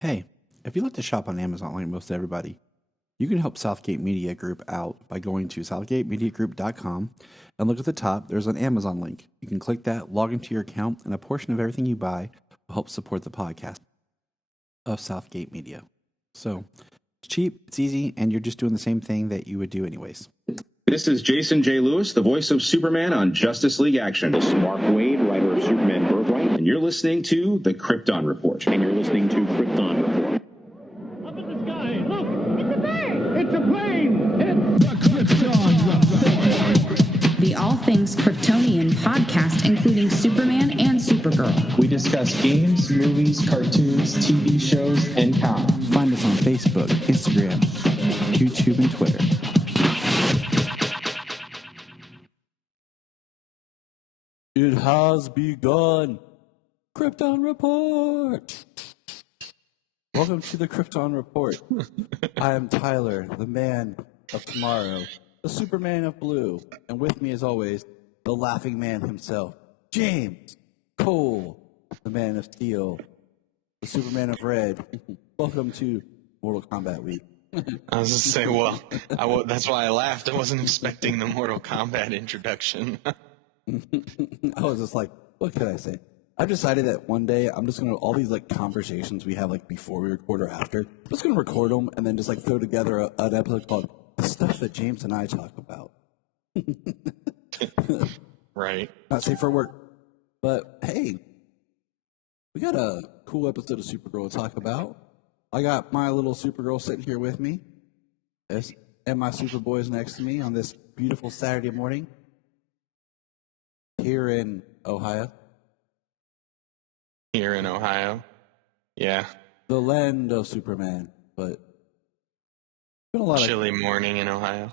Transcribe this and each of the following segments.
Hey, if you like to shop on Amazon like most everybody, you can help Southgate Media Group out by going to southgatemediagroup.com and look at the top. There's an Amazon link. You can click that, log into your account, and a portion of everything you buy will help support the podcast of Southgate Media. So it's cheap, it's easy, and you're just doing the same thing that you would do anyways. This is Jason J. Lewis, the voice of Superman on Justice League Action. This is Mark Wade, writer of Superman Birthright. And you're listening to The Krypton Report. And you're listening to Krypton Report. Up in the sky, look! It's a bird! It's a plane! It's the Krypton Report! The All Things Kryptonian podcast, including Superman and Supergirl. We discuss games, movies, cartoons, TV shows, and comics. Find us on Facebook, Instagram, YouTube, and Twitter. It has begun. Krypton Report. Welcome to the Krypton Report. I am Tyler, the man of tomorrow, the Superman of blue, and with me as always, the laughing man himself, James Cole, the man of steel, the Superman of red. Welcome to Mortal Kombat Week. I was just saying, that's why I laughed. I wasn't expecting the Mortal Kombat introduction. I was just like, what could I say? I've decided that one day I'm just going to, all these like conversations we have like before we record or after, I'm just going to record them and then just like throw together an episode called The Stuff That James and I Talk About. Right. Not safe for work. But hey, we got a cool episode of Supergirl to talk about. I got my little Supergirl sitting here with me, and my Superboys next to me on this beautiful Saturday morning here in Ohio. Here in Ohio. Yeah. The land of Superman, but it's been a lot chilly morning in Ohio.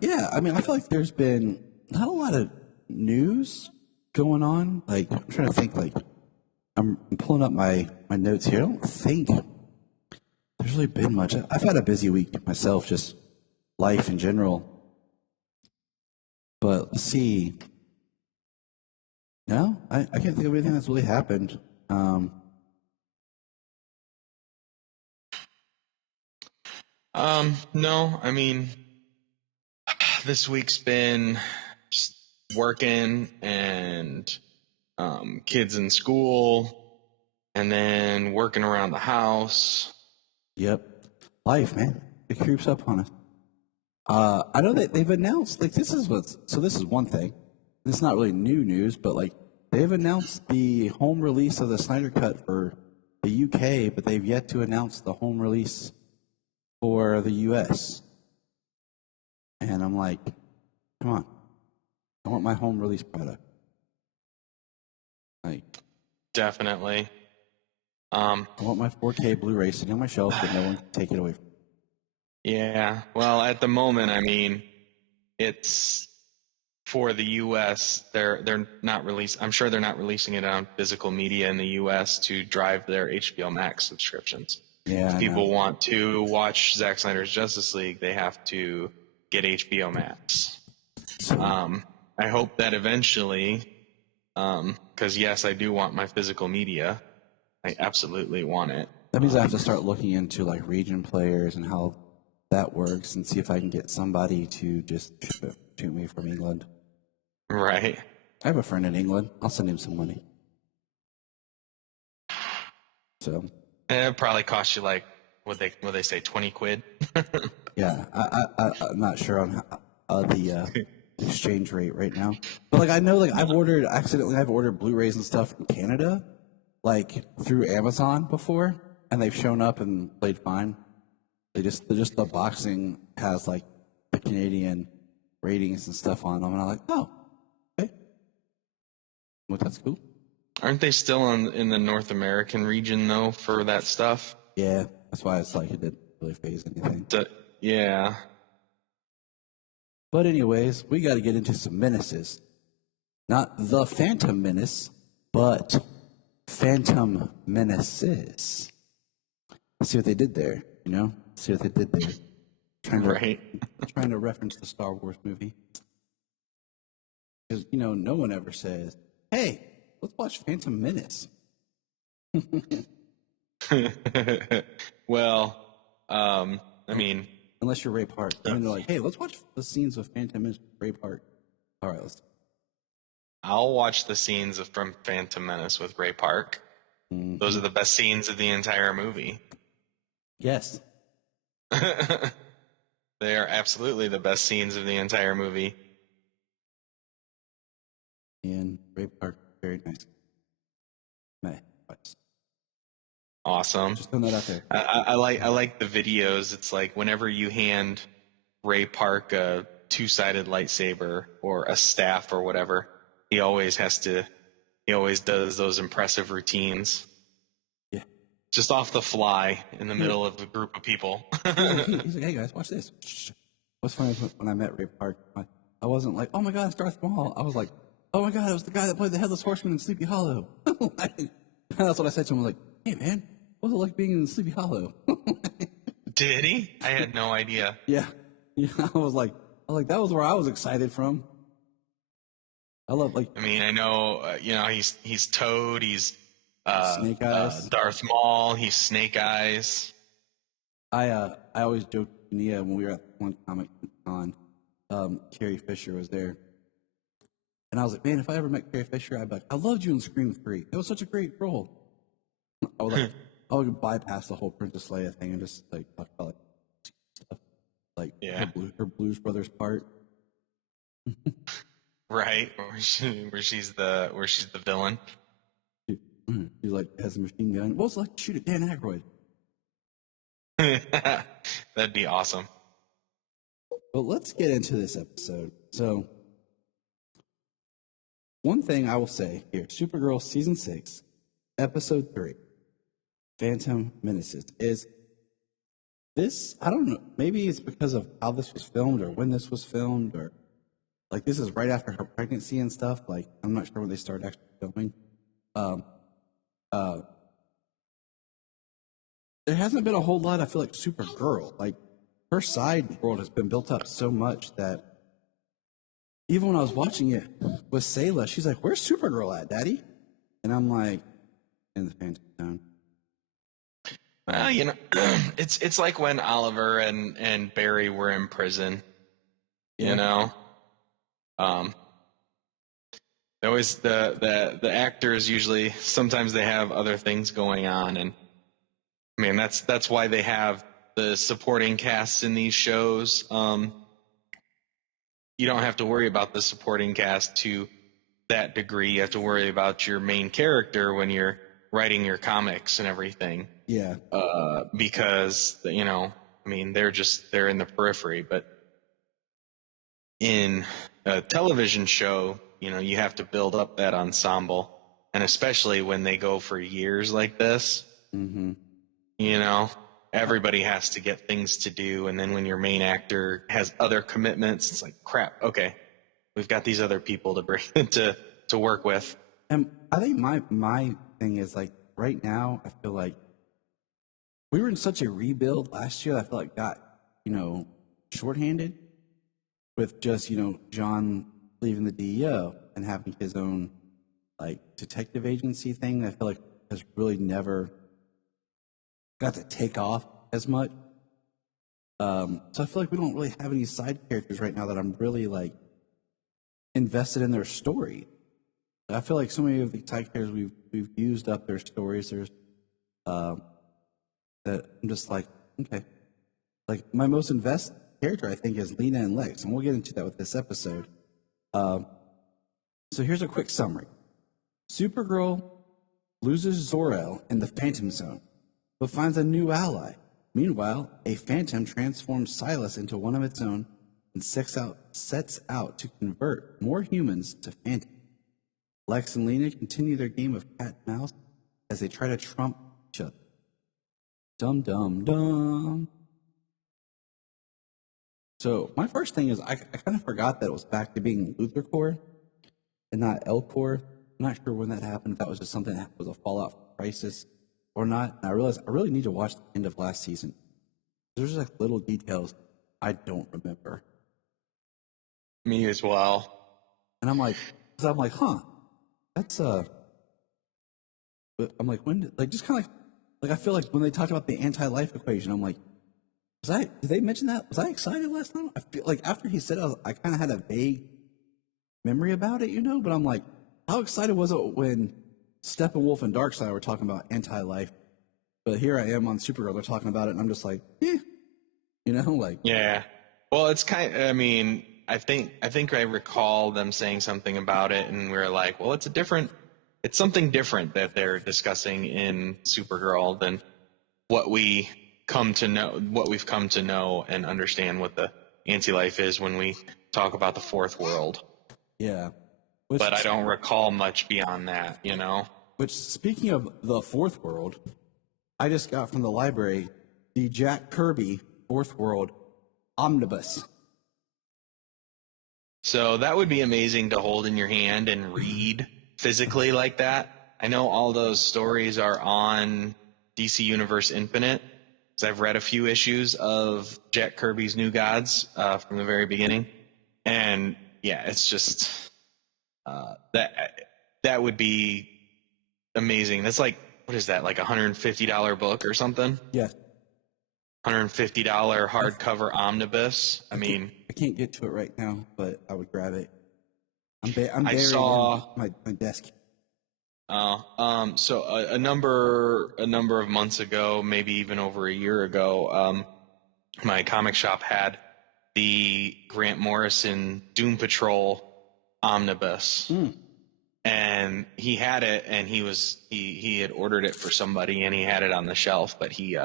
Yeah, I mean, I feel like there's been not a lot of news going on. Like, I'm trying to think, like, I'm pulling up my notes here. I don't think there's really been much. I've had a busy week myself, just life in general. But let's see. No, I can't think of anything that's really happened. No, I mean, this week's been just working and kids in school and then working around the house. Yep. Life, man. It creeps up on us. I know that they've announced, like, this is one thing. It's not really new news, but like they've announced the home release of the Snyder Cut for the UK, but they've yet to announce the home release for the US. And I'm like, come on, I want my home release product. Like, definitely. I want my 4K Blu-ray sitting on my shelf and no one can take it away from me. Yeah. Well, at the moment, I mean, it's for the U.S., they're not releasing. I'm sure they're not releasing it on physical media in the U.S. to drive their HBO Max subscriptions. Yeah, if people want to watch Zack Snyder's Justice League, they have to get HBO Max. I hope that eventually, because yes, I do want my physical media. I absolutely want it. That means I have to start looking into like region players and how that works, and see if I can get somebody to just ship it to me from England. Right. I have a friend in England. I'll send him some money. So. It probably cost you like what they say, 20 quid. Yeah, I'm not sure on the exchange rate right now, but like I know, like I've ordered Blu-rays and stuff from Canada, like through Amazon before, and they've shown up and played fine. The boxing has like the Canadian ratings and stuff on them, and I'm like, oh, okay, well, that's cool. Aren't they still in the North American region though for that stuff? Yeah, that's why it's like it didn't really phase anything. Yeah. But anyways, we got to get into some menaces. Not the Phantom Menace, but Phantom Menaces. Let's see what they did there, you know? See what they did there. Trying to reference the Star Wars movie. Because, you know, no one ever says, hey, let's watch Phantom Menace. Well, I mean, Unless you're Ray Park. And then they're like, hey, let's watch the scenes of Phantom Menace with Ray Park. All right, let's. I'll watch the scenes from Phantom Menace with Ray Park. Mm-hmm. Those are the best scenes of the entire movie. Yes. They are absolutely the best scenes of the entire movie. And Ray Park, very nice. Awesome. Just throwing that out there. I like the videos. It's like whenever you hand Ray Park a two-sided lightsaber or a staff or whatever, he always does those impressive routines. Yeah. Just off the fly in the middle of a group of people. He's like, hey guys, watch this. What's funny is when I met Ray Park, I wasn't like, oh my god, it's Darth Maul. I was like, oh my god, it was the guy that played the Headless Horseman in Sleepy Hollow. That's what I said to him. I was like, hey man, what's it like being in Sleepy Hollow? Did he? I had no idea. Yeah. I was like, that was where I was excited from. I love I mean, I know, he's Toad, he's Snake Eyes. Darth Maul, he's Snake Eyes. I always joked with Nia when we were at one Comic Con, Carrie Fisher was there. And I was like, man, if I ever met Carrie Fisher, I'd be like, I loved you in Scream 3. It was such a great role. I would bypass the whole Princess Leia thing and just like talk about stuff. Like her Blues Brothers part. Right, where she's the villain. She's like has a machine gun. What's it like to shoot at Dan Aykroyd? That'd be awesome. But let's get into this episode. So, one thing I will say here: Supergirl season 6, episode 3, Phantom Menaces is this. I don't know. Maybe it's because of how this was filmed or when this was filmed, or like this is right after her pregnancy and stuff. Like I'm not sure when they started actually filming. There hasn't been a whole lot. I feel like Supergirl, like her side world has been built up so much that even when I was watching it with Sayla, she's like, "Where's Supergirl at, Daddy?" And I'm like, "In the Phantom Zone." Well, it's like when Oliver and Barry were in prison. Yeah. You know, they always the actors usually sometimes they have other things going on, and I mean that's why they have the supporting casts in these shows. You don't have to worry about the supporting cast to that degree. You have to worry about your main character when you're writing your comics and everything. Yeah. Because, I mean, they're in the periphery. But in a television show, you have to build up that ensemble. And especially when they go for years like this, everybody has to get things to do. And then when your main actor has other commitments, it's like, crap, okay, we've got these other people to bring to work with. And I think my thing is like right now, I feel like we were in such a rebuild last year. I feel like got shorthanded with just John leaving the DEO and having his own like detective agency thing. I feel like has really never got to take off as much. So I feel like we don't really have any side characters right now that I'm really like invested in their story. I feel like so many of the side characters we've used up their stories. There's that I'm just like, okay. Like my most invested character I think is Lena and Lex, and we'll get into that with this episode. So here's a quick summary. Supergirl loses Zor-El in the Phantom Zone, but finds a new ally. Meanwhile, a phantom transforms Silas into one of its own and sets out to convert more humans to phantoms. Lex and Lena continue their game of cat and mouse as they try to trump each other. Dum dum dum. So my first thing is I kind of forgot that it was back to being Luthor Corps and not L Corps. I'm not sure when that happened. If that was just something that was a fallout from Crisis or not. And I realized I really need to watch the end of last season. There's just like little details I don't remember. Me as well. And I'm like, huh? That's but I'm like, when? Like, just kind of Like, I feel like when they talked about the anti-life equation, I'm like, did they mention that? Was I excited last time? I feel like after he said it, I kind of had a vague memory about it, but I'm like, how excited was it when Steppenwolf and Darkseid were talking about anti-life? But here I am on Supergirl, they're talking about it, and I'm just like, like. Yeah. Well, it's I mean, I think I recall them saying something about it, and we were like, well, it's something different that they're discussing in Supergirl than what we've come to know and understand what the anti-life is when we talk about the fourth world. Yeah. But I don't recall much beyond that, Which, speaking of the fourth world, I just got from the library the Jack Kirby Fourth World Omnibus. So that would be amazing to hold in your hand and read physically like that. I know all those stories are on DC Universe Infinite, because I've read a few issues of Jack Kirby's New Gods from the very beginning. And yeah, it's just that would be amazing. That's like, what is that, like $150 book or something? Yeah. $150 hardcover omnibus. I mean, I can't get to it right now, but I would grab it. I'm buried in my desk. So a number of months ago, maybe even over a year ago, my comic shop had the Grant Morrison Doom Patrol omnibus. And he had it, and he had ordered it for somebody, and he had it on the shelf, but he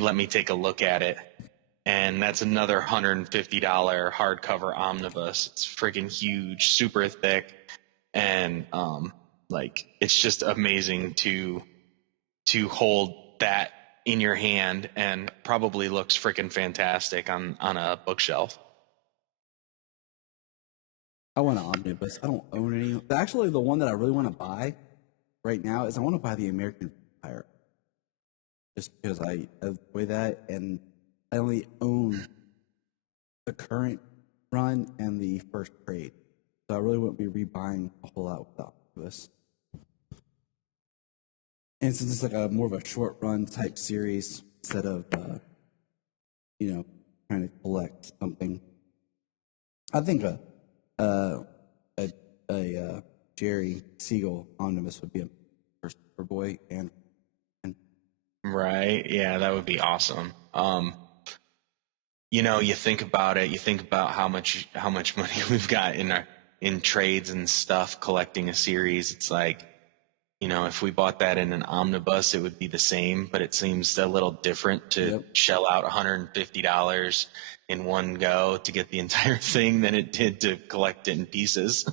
let me take a look at it, and that's another $150 hardcover omnibus. It's freaking huge, super thick, and it's just amazing to hold that in your hand, and probably looks freaking fantastic on a bookshelf. I want an omnibus. I don't own any. Actually, the one that I really want to buy right now is I want to buy the American Empire. Just because I enjoy that, and I only own the current run and the first trade. So I really wouldn't be rebuying a whole lot with the omnibus. And since it's like a more of a short run type series instead of, trying to collect something, I think a Jerry Siegel omnibus would be a first Superboy and Right. Yeah, that would be awesome. You think about it, you think about how much money we've got in trades and stuff collecting a series. It's like, if we bought that in an omnibus, it would be the same, but it seems a little different to shell out $150 in one go to get the entire thing than it did to collect it in pieces.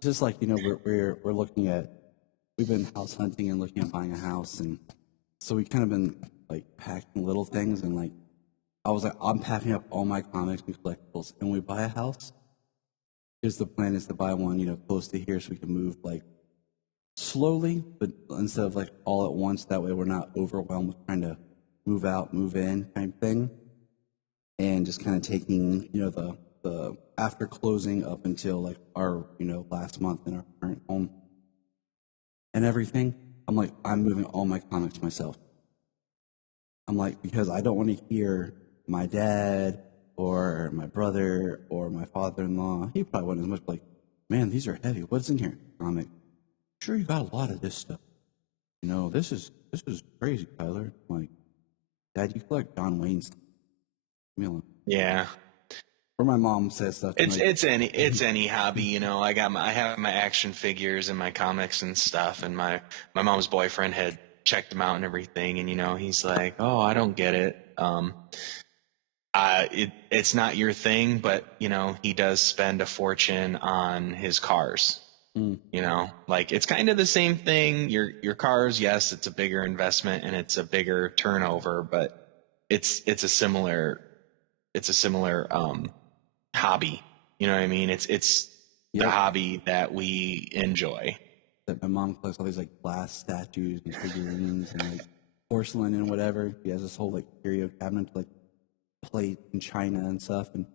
Just like, we're looking at, we've been house hunting and looking at buying a house, and so we kind of been like packing little things, and like I was like, I'm packing up all my comics and collectibles, and when we buy a house, here's the plan: is to buy one, close to here, so we can move like slowly, but instead of like all at once. That way, we're not overwhelmed with trying to move out, move in type thing, and just kind of taking the after closing up until like our last month in our current home and everything. I'm like, I'm moving all my comics myself. I'm like, because I don't want to hear my dad or my brother or my father-in-law. He probably wasn't as much like, man, these are heavy. What's in here? Comic. Sure, you got a lot of this stuff. This is crazy, Tyler. I'm like, Dad, you collect John Wayne stuff. Yeah. Or my mom says stuff. It's any hobby, I have my action figures and my comics and stuff, and my mom's boyfriend had checked them out and everything, and he's like, oh, I don't get it. It's not your thing, but he does spend a fortune on his cars. Like it's kind of the same thing. Your cars, yes, it's a bigger investment and it's a bigger turnover, but it's a similar hobby. You know what I mean? It's the hobby that we enjoy. That my mom collects all these like glass statues and figurines and like porcelain and whatever. She has this whole like curio cabinet to like plate and china and stuff. And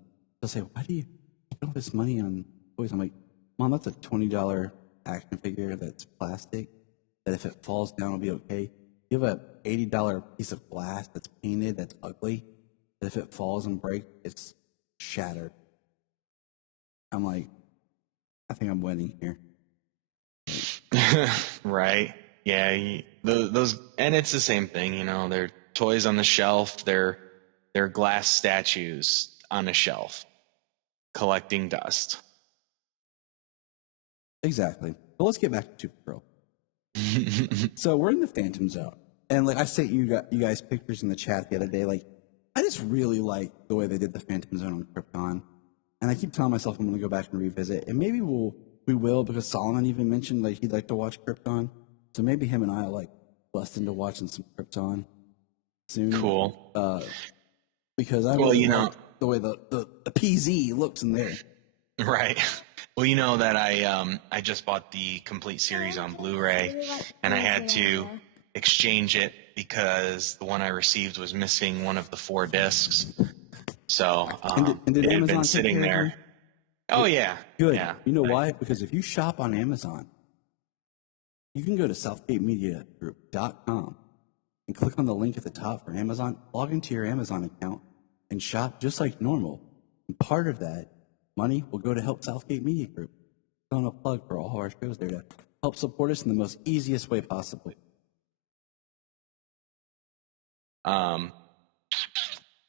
she'll say, "Why do you spend all this money on toys?" I'm like, "Mom, that's a $20 action figure that's plastic that if it falls down, it'll be okay. You have a $80 piece of glass that's painted, that's ugly, that if it falls and breaks, it's shattered. I'm like, I think I'm winning here. Right. Yeah. Those, and it's the same thing, you know, they're toys on the shelf. They're glass statues on a shelf collecting dust. Exactly. But let's get back to Supergirl. So we're in the Phantom Zone. And like I sent you guys pictures in the chat the other day. Like, I just really like the way they did the Phantom Zone on Krypton. And I keep telling myself I'm going to go back and revisit. And maybe we will, because Solomon even mentioned like he'd like to watch Krypton. So maybe him and I are like blessed into watching some Krypton soon. Cool. Because I really like the way the PZ looks in there. Right. Well, you know that I just bought the complete series on Blu-ray, and I had to exchange it because the one I received was missing one of the 4 discs. So and did it had Amazon been take sitting care of there. you? Oh yeah, Good. Yeah. You know why? Because if you shop on Amazon, you can go to southgatemediagroup.com and click on the link at the top for Amazon, log into your Amazon account, and shop just like normal. And part of that money will go to help Southgate Media Group. On a plug for all of our shows there to help support us in the most easiest way possible.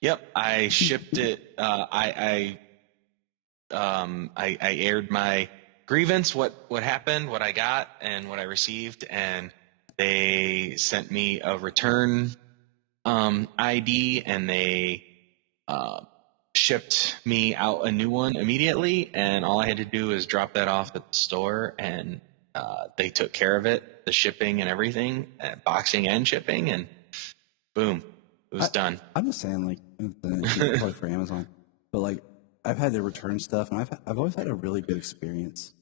Yep, I shipped it. I aired my grievance, what happened, what I got, and what I received, and they sent me a return ID, and they shipped me out a new one immediately, and all I had to do is drop that off at the store, and they took care of it, the shipping and everything, boxing and shipping, and boom, it was done. I'm just saying, like, it's probably for Amazon, but like, I've had to return stuff, and I've always had a really good experience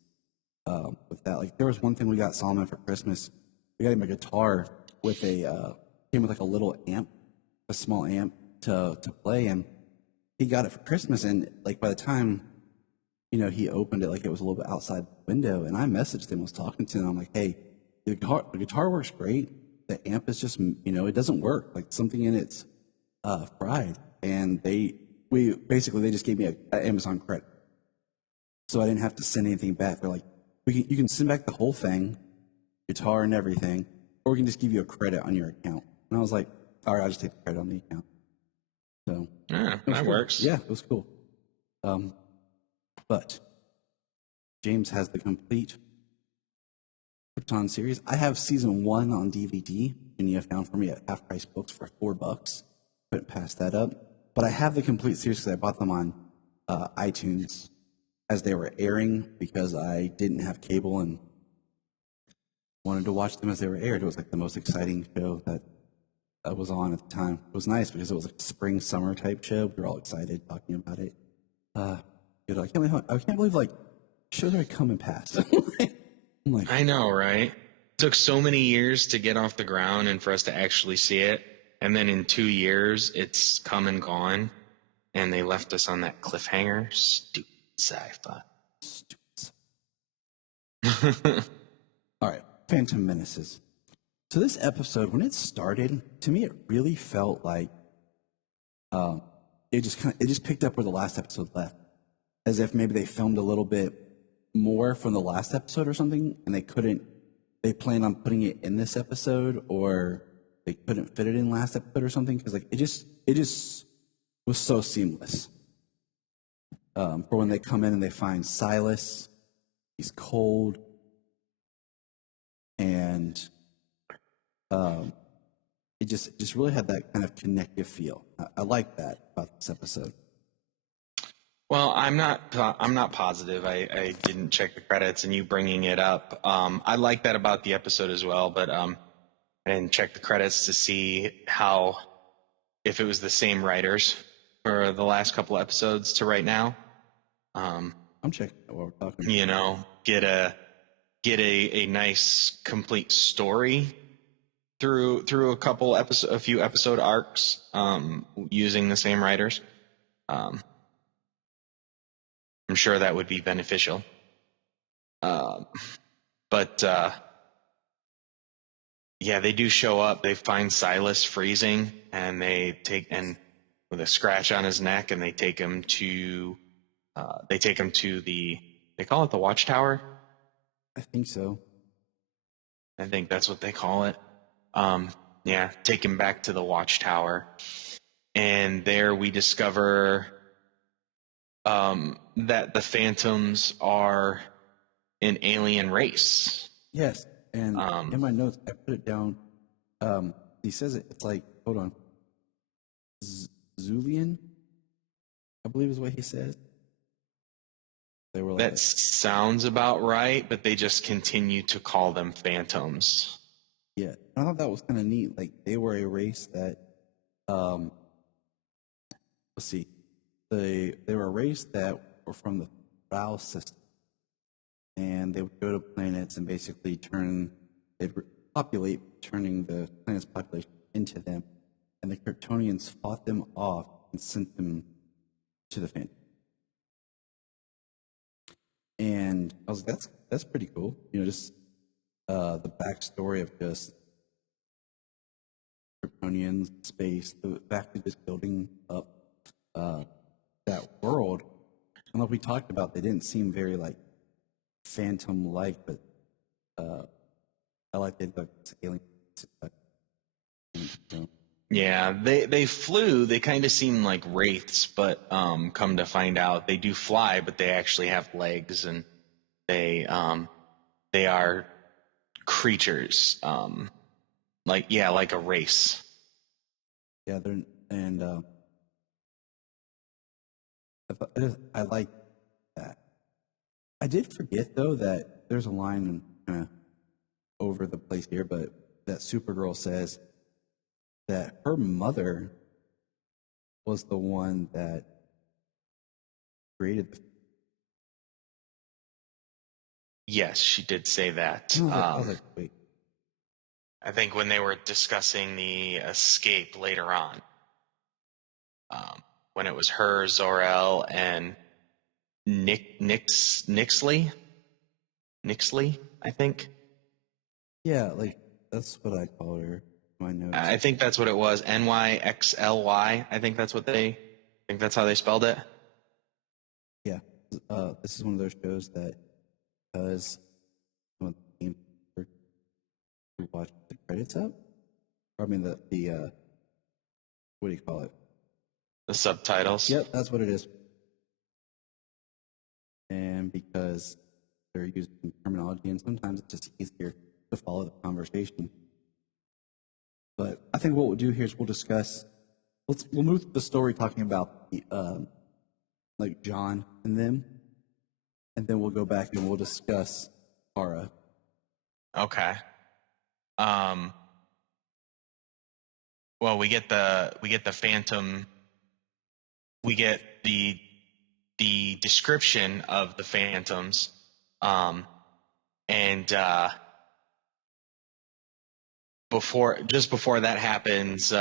with that. Like, there was one thing we got Solomon for Christmas. We got him a guitar with came with like a little amp, a small amp to play, and he got it for Christmas. And like by the time, you know, he opened it, like it was a little bit outside the window, and I messaged him, was talking to him. I'm like, hey, the guitar works great. The amp is just, you know, it doesn't work. Like something in it's fried, and they just gave me an Amazon credit, so I didn't have to send anything back. They're like, you can send back the whole thing, guitar and everything, or we can just give you a credit on your account. And I was like, all right, I'll just take the credit on the account. So Yeah, that cool. works. Yeah, it was cool. But James has the complete Krypton series. I have season 1 on DVD, and you have found for me at Half Price Books for $4. Couldn't pass that up. But I have the complete series because I bought them on iTunes as they were airing, because I didn't have cable and wanted to watch them as they were aired. It was like the most exciting show that was on at the time. It was nice because it was like a spring summer type show. We were all excited talking about it. I can't believe like shows are come and pass. I'm like, I know, right? It took so many years to get off the ground and for us to actually see it, and then in 2 years it's come and gone, and they left us on that cliffhanger. Stupid sci-fi. all right, Phantom Menaces. So this episode, when it started, to me it really felt like it just picked up where the last episode left, as if maybe they filmed a little bit more from the last episode or something, and they planned on putting it in this episode, or they couldn't fit it in last episode or something, because like it just was so seamless. For when they come in and they find Silas, he's cold, and it just really had that kind of connective feel. I like that about this episode. Well, I'm not positive. I didn't check the credits, and you bringing it up, I like that about the episode as well. But I didn't check the credits to see if it was the same writers for the last couple episodes to right now. I'm checking out what we're talking about. You know, get a nice complete story through a few episode arcs, using the same writers. I'm sure that would be beneficial. But yeah, they do show up. They find Silas freezing, and with a scratch on his neck, and they take him to they call it the Watchtower. I think so. I think that's what they call it. Yeah, take him back to the Watchtower, and there we discover that the Phantoms are an alien race. Yes, and in my notes I put it down. He says it's like, hold on, Zulian, I believe is what he says. They were like, That sounds about right, but they just continue to call them Phantoms. yeah, I thought that was kind of neat. Like they were a race that, let's see, they were a race that were from the Bow system, and they would go to planets and basically they'd populate, turning the planet's population into them, and the Kryptonians fought them off and sent them to the Phantom. And I was like, that's pretty cool. You know, just the backstory of just Kryptonians, space, the fact of just building up that world. And like we talked about, they didn't seem very like Phantom-like, but I like the alien. Yeah, they flew. They kind of seem like wraiths, but come to find out, they do fly, but they actually have legs, and they are creatures, like a race. Yeah, they're and I like that. I did forget though that there's a line kind of over the place here, but that Supergirl says that her mother was the one that created the. Yes, she did say that. I was like, wait. I think when they were discussing the escape later on, when it was her, Zor-El, and Nixley, I think. Yeah, like that's what I call her. My notes. I think that's what it was. Nyxly. I think that's how they spelled it. Yeah, this is one of those shows that does some of the games to watch the credits up. Or, I mean the what do you call it? The subtitles. Yep, that's what it is. And because they're using terminology, and sometimes it's just easier to follow the conversation. But I think what we'll do here is we'll discuss. We'll move to the story talking about the like John and them, and then we'll go back and we'll discuss Kara. Okay. Well, we get the Phantom. We get the description of the Phantoms, and before that happens,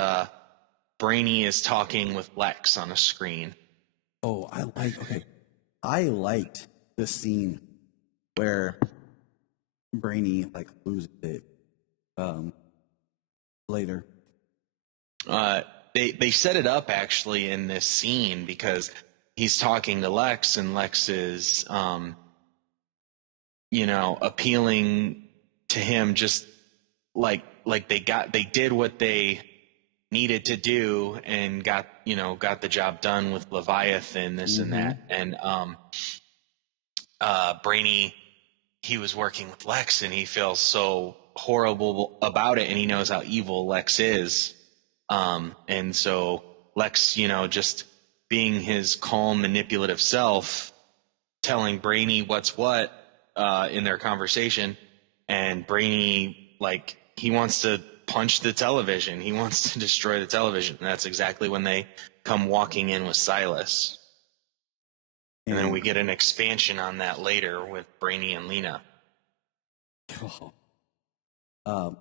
Brainy is talking with Lex on a screen. Oh, I liked the scene where Brainy like loses it later. They set it up actually in this scene because he's talking to Lex, and Lex is appealing to him, just like they did what they needed to do and got the job done with Leviathan, this and that. And Brainy, he was working with Lex, and he feels so horrible about it, and he knows how evil Lex is. And so Lex, just being his calm, manipulative self, telling Brainy what's what in their conversation, and Brainy, like, he wants to punch the television. He wants to destroy the television. And that's exactly when they come walking in with Silas. And then we get an expansion on that later with Brainy and Lena. The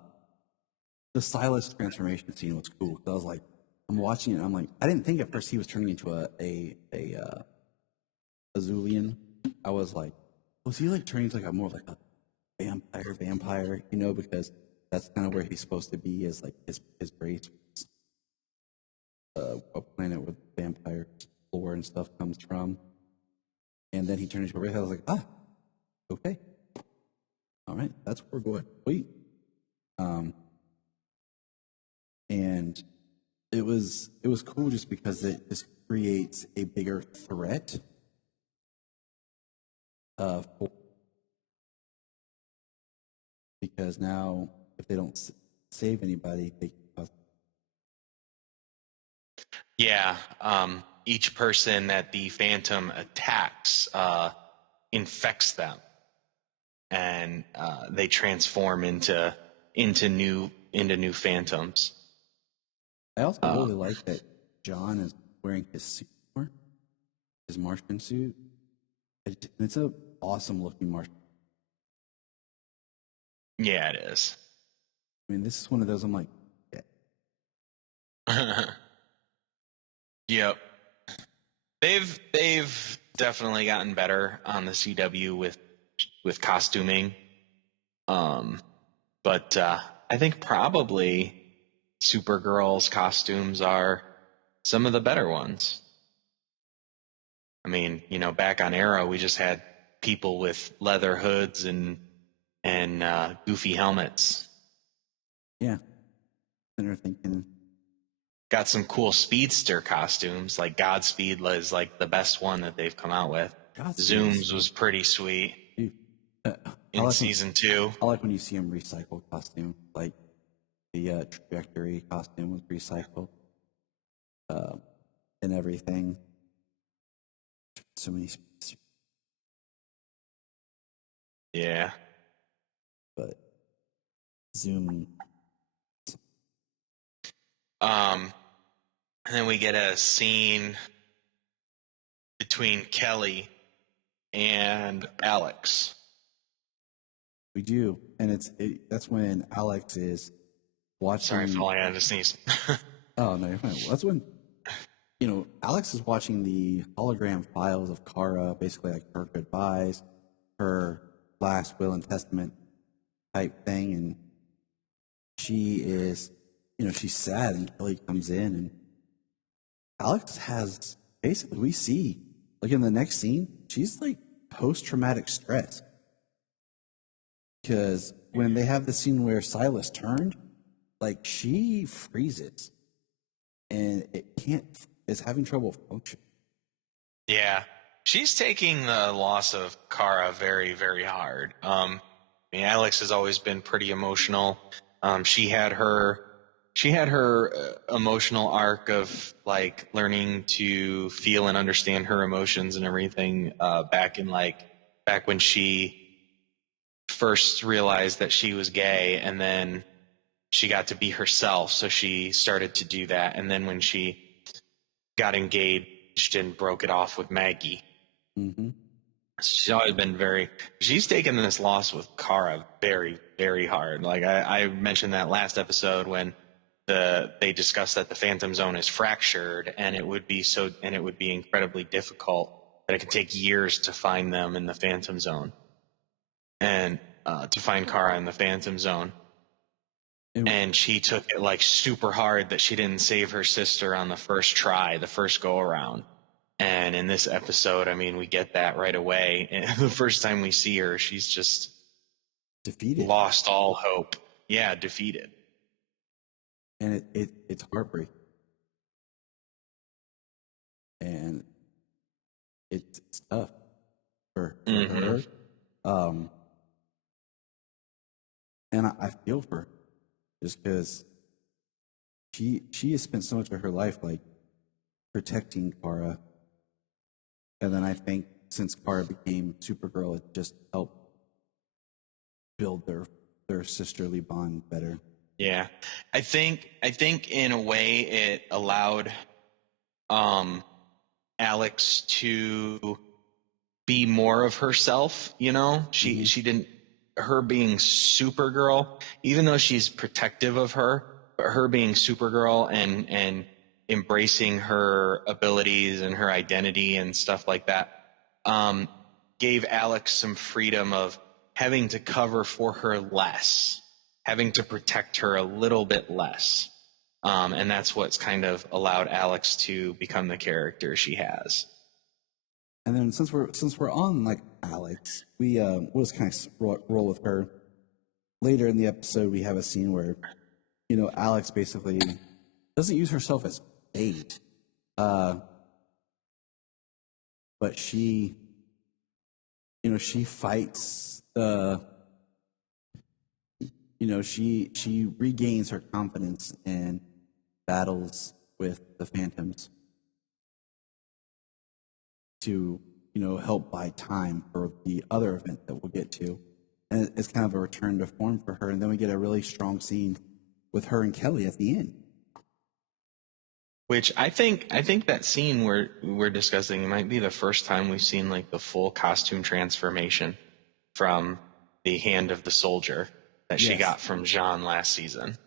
Silas transformation scene was cool. I was like, I'm watching it, and I'm like, I didn't think at first he was turning into a Azulian. I was like, was he like turning into like more of like a vampire? Because that's kind of where he's supposed to be, is like his race, a planet where the vampire lore and stuff comes from. And then he turned into a race. I was like, okay, all right, that's where we're going. Wait, and it was cool just because it just creates a bigger threat. Because now, if they don't save anybody, they Yeah. Each person that the Phantom attacks infects them, and they transform into new Phantoms. I also really like that John is wearing his suit more, his Martian suit. It's an awesome looking Martian. Yeah, it is. I mean, this is one of those I'm like, yeah. Yep. They've definitely gotten better on the CW with costuming. But I think probably Supergirl's costumes are some of the better ones. I mean, back on Arrow, we just had people with leather hoods and goofy helmets. Yeah. And they're thinking, got some cool speedster costumes. Like Godspeed is like the best one that they've come out with. Zooms was pretty sweet. Dude, in season 2. I like when you see him recycle costume. Like the trajectory costume was recycled. And everything. So many. Yeah. But Zoom. And then we get a scene between Kelly and Alex. We do, and that's when Alex is watching. Sorry, falling out of sneeze. Oh no, you're fine. That's when Alex is watching the hologram files of Kara, basically like her goodbyes, her last will and testament type thing, and she is, she's sad, and Kelly comes in, and Alex has basically, we see, like in the next scene, she's like post-traumatic stress. Because when they have the scene where Silas turned, like she freezes and is having trouble functioning. Yeah. She's taking the loss of Kara very, very hard. I mean, Alex has always been pretty emotional. She had her emotional arc of like learning to feel and understand her emotions and everything back when she first realized that she was gay, and then she got to be herself, so she started to do that. And then when she got engaged and broke it off with Maggie, she's always been she's taken this loss with Kara very, very hard. Like I mentioned that last episode when they discussed that the Phantom Zone is fractured, and it would be incredibly difficult, that it could take years to find them in the Phantom Zone, and to find Kara in the Phantom Zone. And she took it like super hard that she didn't save her sister on the first try, the first go around. And in this episode, I mean, we get that right away. And the first time we see her, she's just defeated, lost all hope. Yeah, defeated. And it's heartbreaking. And it's tough for her. And I feel for her, just because she has spent so much of her life like protecting Kara, and then I think since Kara became Supergirl, it just helped build their sisterly bond better. Yeah, I think in a way it allowed Alex to be more of herself. She didn't. Her being Supergirl, even though she's protective of her, but her being Supergirl and embracing her abilities and her identity and stuff like that, gave Alex some freedom of having to cover for her less, having to protect her a little bit less. And that's what's kind of allowed Alex to become the character she has. And then since we're on like Alex, we'll just kind of roll with her. Later in the episode, we have a scene where, Alex basically doesn't use herself as bait, but she, she fights she regains her confidence and battles with the Phantoms to, help buy time for the other event that we'll get to. And it's kind of a return to form for her. And then we get a really strong scene with her and Kelly at the end. Which I think that scene we're discussing might be the first time we've seen like the full costume transformation from the hand of the soldier that she got from Jean last season.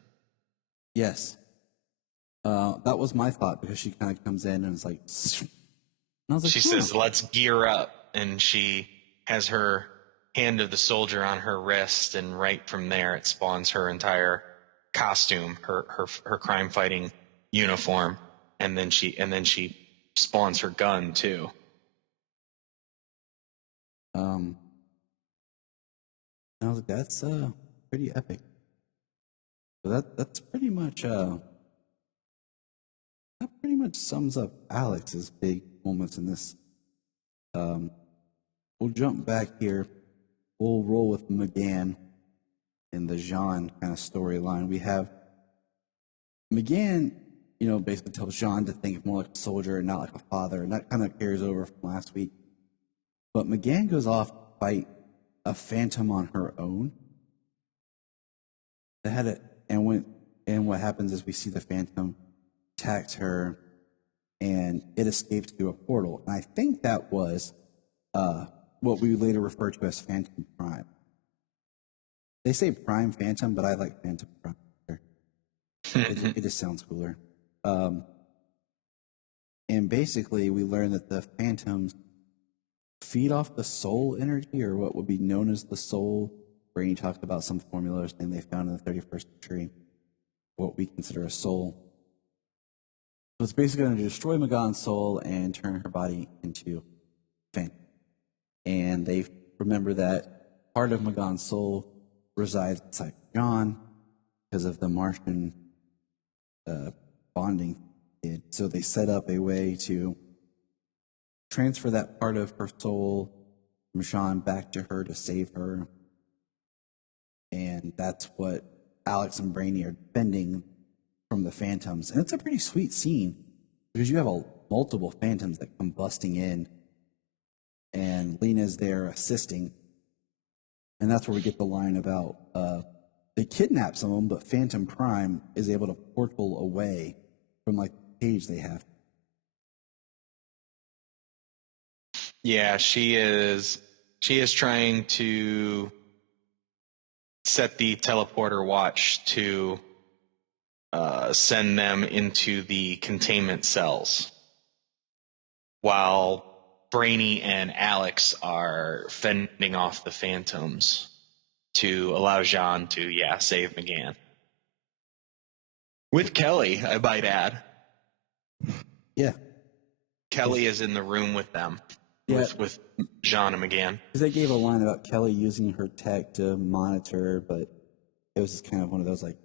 Yes. That was my thought, because she kind of comes in and it's like, and I was like, she says, "Let's gear up," and she has her hand of the soldier on her wrist, and right from there it spawns her entire costume, her crime fighting uniform, and then she spawns her gun too. I was like, that's pretty epic. So that's pretty much that pretty much sums up Alex's big moments in this. We'll jump back here. We'll roll with McGann in the Jean kind of storyline. We have McGann, basically tells Jean to think more like a soldier and not like a father, and that kind of carries over from last week. But McGann goes off to fight a Phantom on her own. They had it, and what happens is we see the Phantom attacks her, and it escapes through a portal. And I think that was what we later refer to as Phantom Prime. They say Prime Phantom, but I like Phantom Prime. It just sounds cooler. And basically, we learn that the Phantoms feed off the soul energy, or what would be known as the soul. Brainy talked about some formulas and they found in the 31st century what we consider a soul. So it's basically going to destroy McGann's soul and turn her body into Phantom. And they remember that part of McGann's soul resides inside John because of the Martian bonding. So they set up a way to transfer that part of her soul from Sean back to her to save her. And that's what Alex and Brainy are defending from the Phantoms. And it's a pretty sweet scene because you have multiple Phantoms that come busting in, and Lena's there assisting. And that's where we get the line about they kidnap some of them, but Phantom Prime is able to portal away from like the cage they have. Yeah, she is trying to set the teleporter watch to send them into the containment cells, while Brainy and Alex are fending off the Phantoms to allow Jean to, save McGann. With Kelly, I might add. Yeah. Kelly is in the room with them, with Jean and McGann. Because they gave a line about Kelly using her tech to monitor, but it was just kind of one of those like,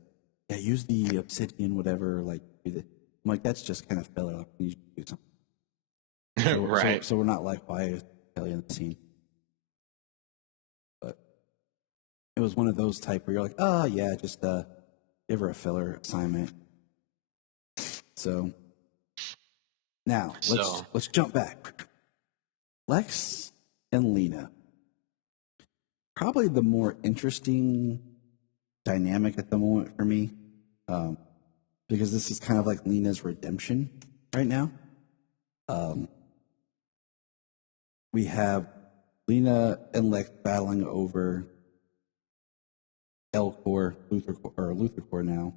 yeah, use the obsidian, whatever. Like, I'm like, that's just kind of filler. Like, you do something. So, right. So we're not like, why is Kelly in the scene? But it was one of those type where you're like, oh yeah, just give her a filler assignment. So now let's jump back. Lex and Lena. Probably the more interesting dynamic at the moment for me, because this is kind of like Lena's redemption right now. We have Lena and Lex battling over L-Core, Luthor Core now.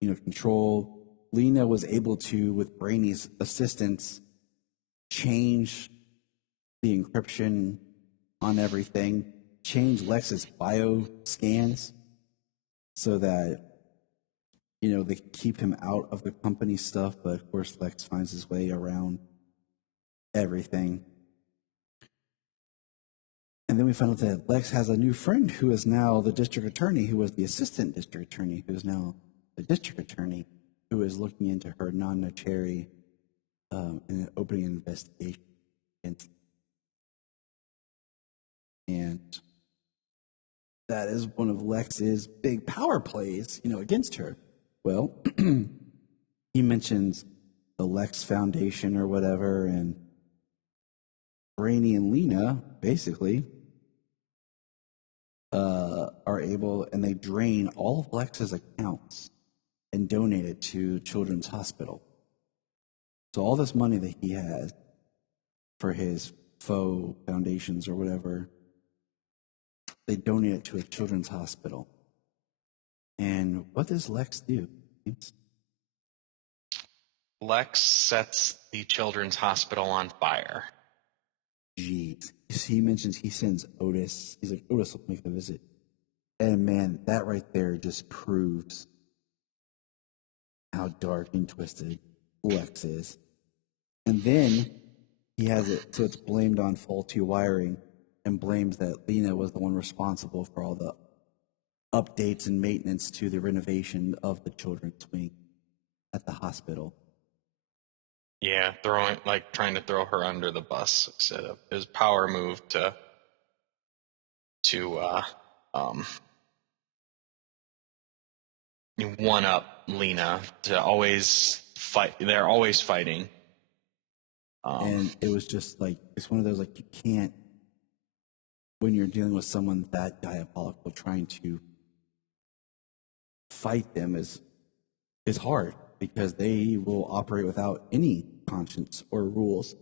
Control. Lena was able to, with Brainy's assistance, change the encryption on everything, change Lex's bio scans, so that, you know, they keep him out of the company stuff. But of course, Lex finds his way around everything. And then we found out that Lex has a new friend who is now the district attorney, who was the assistant district attorney, who is now the district attorney, who is looking into her non-notary in an opening investigation. And that is one of Lex's big power plays, you know, against her. Well, he mentions the Lex Foundation or whatever, and Brainy and Lena basically are able, and they drain all of Lex's accounts and donate it to Children's Hospital. So all this money that he has for his faux foundations or whatever, they donate it to a children's hospital. And what does Lex do? Lex sets the children's hospital on fire. Jeez. He mentions he sends Otis. He's like, Otis will make a visit. And man, that right there just proves how dark and twisted Lex is. And then he has it, so it's blamed on faulty wiring, and blames that Lena was the one responsible for all the updates and maintenance to the renovation of the children's wing at the hospital. Yeah, trying to throw her under the bus instead of his power move to one up Lena, to always fight. They're always fighting. And it was just like, it's one of those, like, you can't, when you're dealing with someone that diabolical, trying to fight them is hard, because they will operate without any conscience or rules.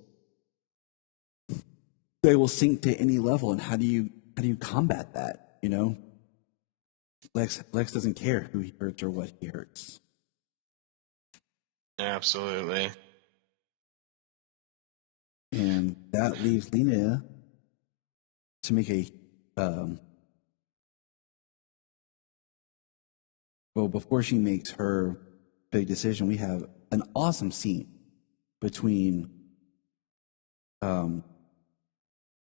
They will sink to any level, and how do you combat that? You know, Lex doesn't care who he hurts or what he hurts. Absolutely. And that leaves Lena to make a well, before she makes her big decision, we have an awesome scene between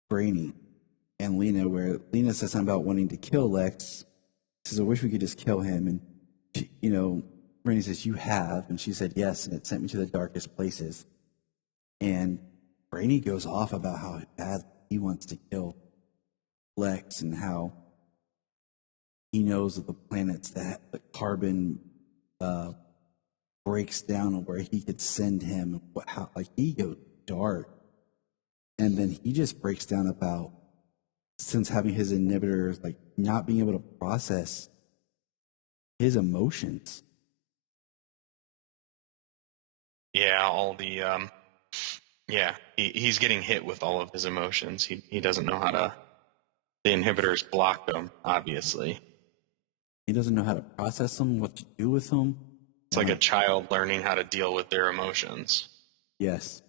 Brainy and Lena, where Lena says something about wanting to kill Lex. She says, I wish we could just kill him. And she, you know, Brainy says, you have. And she said, yes, and it sent me to the darkest places. And Brainy goes off about how bad he wants to kill Lex, and how he knows of the planets that the carbon breaks down, where he could send him. How, like, he goes dark. And then he just breaks down about, since having his inhibitors, like, not being able to process his emotions. Yeah, all the he's getting hit with all of his emotions. He doesn't know how to. The inhibitors block them, obviously. He doesn't know how to process them, what to do with them. It's like a child learning how to deal with their emotions. Yes.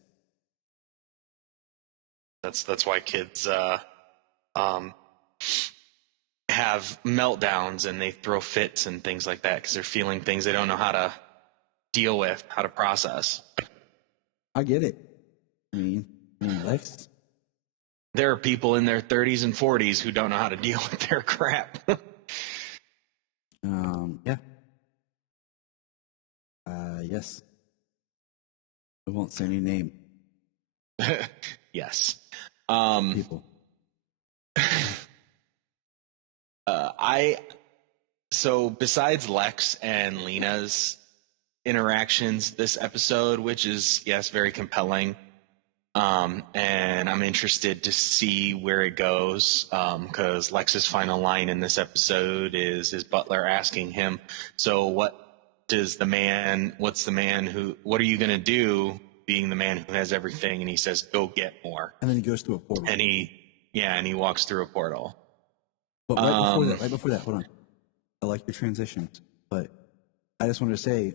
That's why kids have meltdowns and they throw fits and things like that, because they're feeling things they don't know how to deal with, how to process. I get it. I mean, Lex. There are people in their 30s and 40s who don't know how to deal with their crap. Yeah. Yes. I won't say any name. Yes. People. So besides Lex and Lena's interactions this episode, which is, yes, very compelling, and I'm interested to see where it goes, because Lex's final line in this episode is his butler asking him, so what are you going to do being the man who has everything? And he says, go get more. And then he goes through a portal. And he walks through a portal. But right before that, hold on. I like your transitions, but I just wanted to say,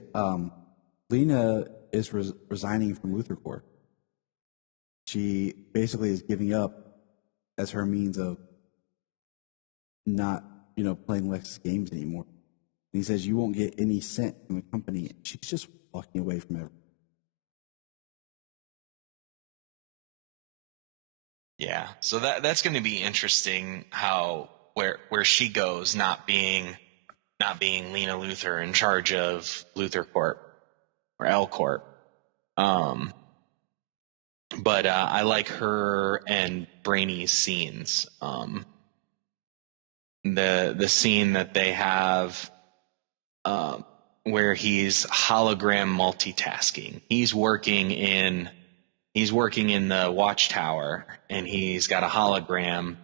Lena is resigning from Luthor Corps. She basically is giving up as her means of not, playing Lex's games anymore. he says, "You won't get any cent from the company." And she's just walking away from everything. Yeah, so that's going to be interesting how where she goes, not being Lena Luthor in charge of Luthor Corp or L Corp. But I like her and Brainy's scenes. The scene that they have where he's hologram multitasking. He's working in the Watchtower, and he's got a hologram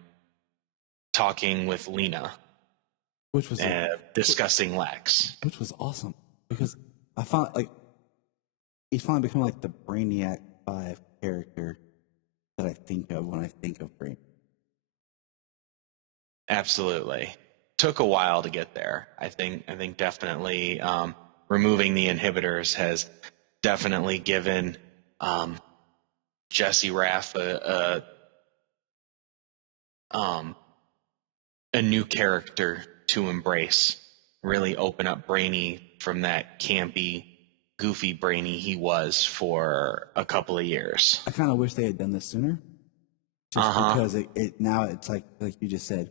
talking with Lena, Which was discussing Lex. which was awesome because I found he's finally become like the Brainiac 5 character that I think of when I think of Brainiac. Absolutely. Took a while to get there. I think definitely removing the inhibitors has definitely given Jesse Raff a new character to embrace. Really open up Brainy from that campy, goofy Brainy he was for a couple of years. I kind of wish they had done this sooner, just because it now it's like you just said,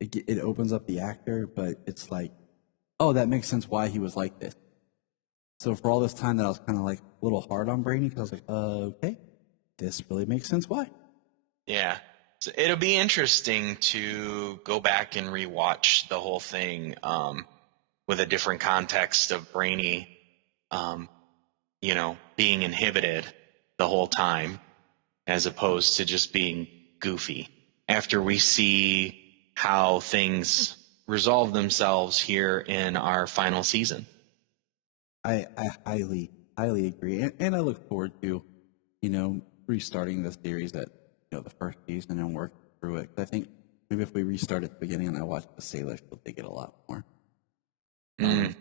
it opens up the actor, but it's like, oh, that makes sense why he was like this. So for all this time that I was kind of like a little hard on Brainy, because I was like, okay, this really makes sense why. Yeah. So it'll be interesting to go back and rewatch the whole thing with a different context of Brainy, being inhibited the whole time as opposed to just being goofy. After we see how things resolve themselves here in our final season. I highly agree, and I look forward to, restarting the series at the first season and work through it. 'Cause I think maybe if we restart at the beginning and I watch the Sailor, she'll dig it a lot more.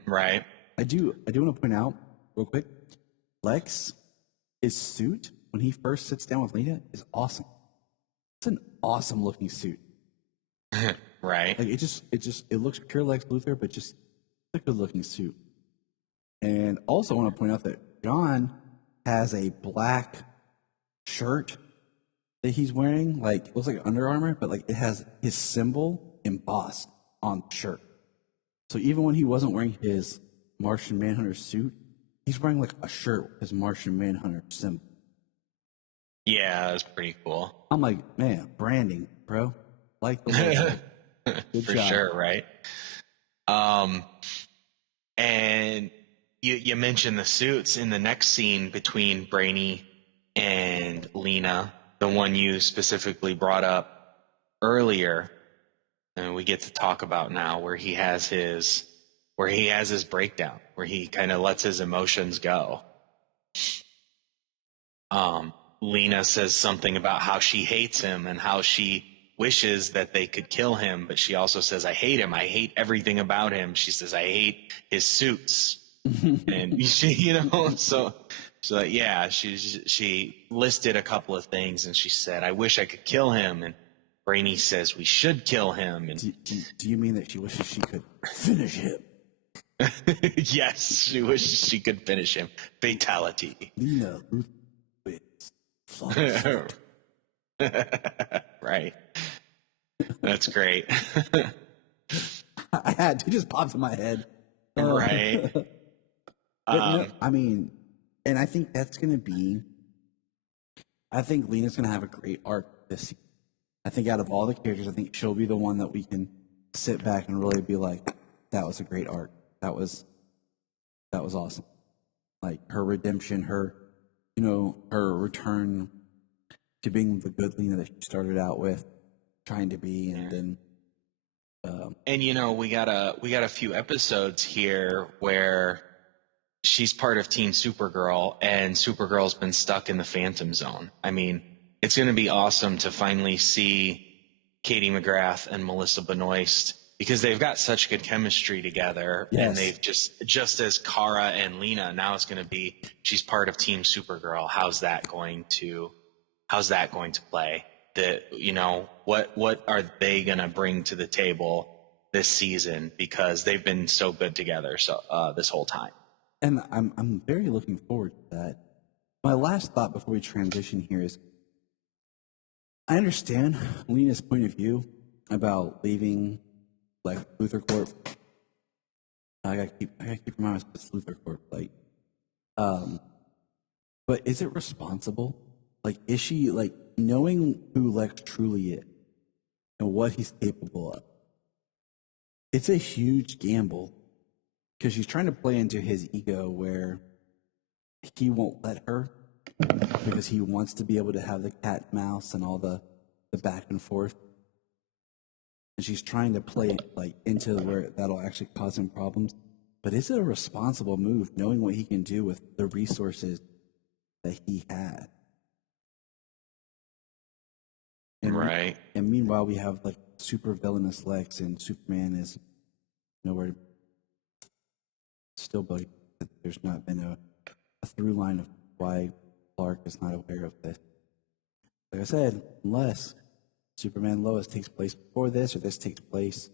Right. I do want to point out real quick, Lex, his suit when he first sits down with Lena is awesome. It's an awesome looking suit. Right. Like it looks pure Lex Luthor, but just a good looking suit. And also I want to point out that John has a black shirt that he's wearing, like it looks like Under Armour, but like it has his symbol embossed on the shirt. So even when he wasn't wearing his Martian Manhunter suit, he's wearing like a shirt with his Martian Manhunter symbol. Yeah, that's pretty cool. I'm like, man, branding, bro. Like the logo. Good For job. sure, right? And you mentioned the suits in the next scene between Brainy and Lena, the one you specifically brought up earlier, and we get to talk about now, where he has his breakdown, where he kind of lets his emotions go. Lena says something about how she hates him and how she wishes that they could kill him, but she also says, I hate him. I hate everything about him. She says, I hate his suits. And she, so yeah, she listed a couple of things, and she said, I wish I could kill him. And Brainy says, we should kill him. And do you mean that she wishes she could finish him? Yes, she wishes she could finish him. Fatality. Lena wins. Flawless. Right. That's great. I had to, just popped in my head. Right. I mean, and I think that's going to be, I think Lena's going to have a great arc this season. I think out of all the characters, I think she'll be the one that we can sit back and really be like, that was a great arc. That was awesome. Like her redemption, her return to being the good Lena that she started out with trying to be, and then and we got a few episodes here where she's part of Team Supergirl, and Supergirl's been stuck in the Phantom Zone. I mean, it's going to be awesome to finally see Katie McGrath and Melissa Benoist, because they've got such good chemistry together. Yes. And they've just as Kara and Lena, now it's going to be, she's part of Team Supergirl. How's that going to play? What are they going to bring to the table this season because they've been so good together this whole time. And I'm very looking forward to that. My last thought before we transition here is, I understand Lena's point of view about leaving like Luthor Corp. I gotta keep reminding myself it's Luthor Corp. Like, but is it responsible? Like, is she like knowing who Lex truly is and what he's capable of? It's a huge gamble because she's trying to play into his ego where he won't let her because he wants to be able to have the cat and mouse and all the back and forth. And she's trying to play it like into where that'll actually cause him problems. But is it a responsible move knowing what he can do with the resources that he had? And right. And meanwhile, we have like super villainous Lex, and Superman is nowhere. Still bugging that there's not been a through line of why Clark is not aware of this. Like I said, unless Superman Lois takes place before this, or this takes place,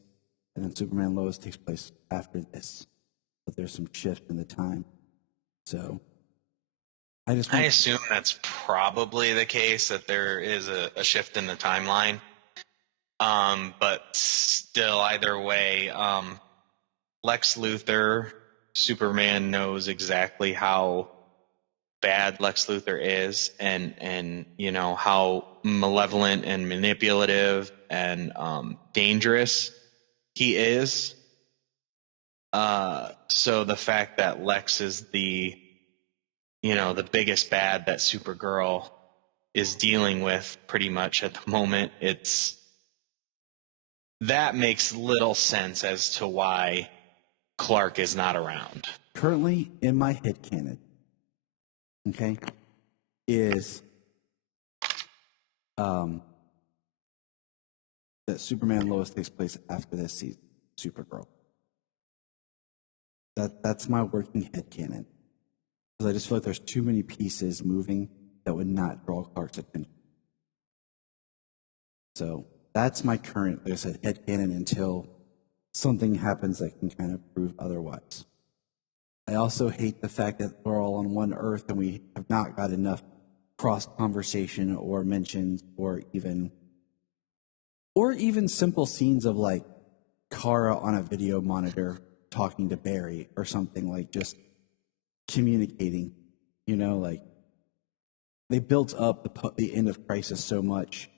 and then Superman Lois takes place after this. But there's some shift in the time. So I assume that's probably the case, that there is a shift in the timeline. But still, either way, Lex Luthor, Superman knows exactly how bad Lex Luthor is, and you know how malevolent and manipulative and dangerous he is. So the fact that Lex is the biggest bad that Supergirl is dealing with pretty much at the moment, that makes little sense as to why Clark is not around. Currently, in my headcanon, okay, is that Superman Lois takes place after this season, Supergirl. That's my working headcanon. Because I just feel like there's too many pieces moving that would not draw Clark's attention. So that's my current, like I said, headcanon until something happens that can kind of prove otherwise. I also hate the fact that we're all on one Earth and we have not got enough cross conversation or mentions or even simple scenes of like Kara on a video monitor talking to Barry or something, like just communicating, like they built up the end of Crisis so much,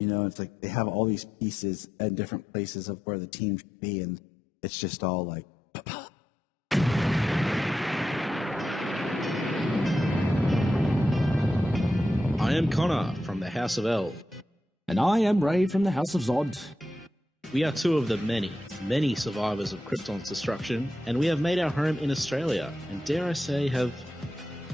it's like they have all these pieces at different places of where the team should be, and it's just all like, I am Connor from the House of L. And I am Ray from the House of Zod. We are two of the many, many survivors of Krypton's destruction, and we have made our home in Australia, and dare I say, have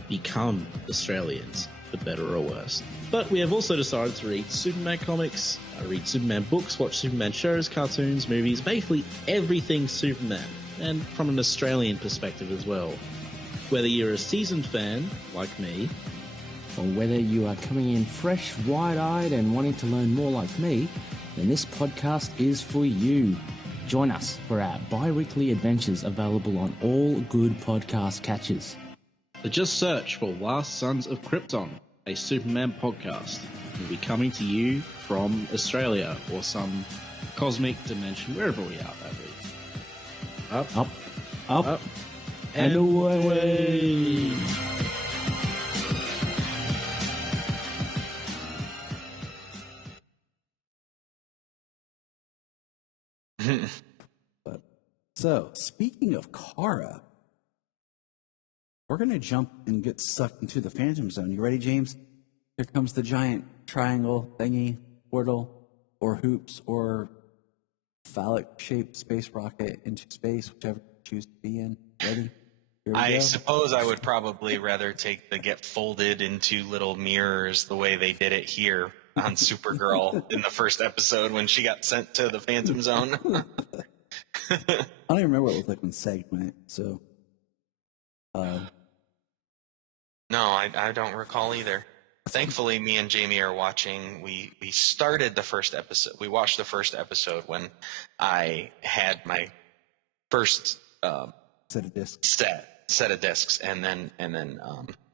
become Australians, for better or worse. But we have also decided to read Superman comics, read Superman books, watch Superman shows, cartoons, movies, basically everything Superman, and from an Australian perspective as well. Whether you're a seasoned fan, like me, Or whether you are coming in fresh, wide-eyed and wanting to learn more like me, then this podcast is for you. Join us for our bi-weekly adventures available on all good podcast catchers. so just search for Last Sons of Krypton, a Superman podcast. We'll be coming to you from Australia or some cosmic dimension, wherever we are, baby. Up, and away. So, speaking of Kara, we're going to jump and get sucked into the Phantom Zone. You ready, James? Here comes the giant triangle thingy, portal, or hoops, or phallic-shaped space rocket into space, whichever you choose to be in. Ready? Here we I go. suppose I would probably rather take the get folded into little mirrors the way they did it here on Supergirl in the first episode when she got sent to the Phantom Zone. I don't even remember what it looked like when Seg went, so... No, I don't recall either. thankfully, me and Jamie are watching. We started the first episode. We watched the first episode when I had my first Set of discs. set of discs, and then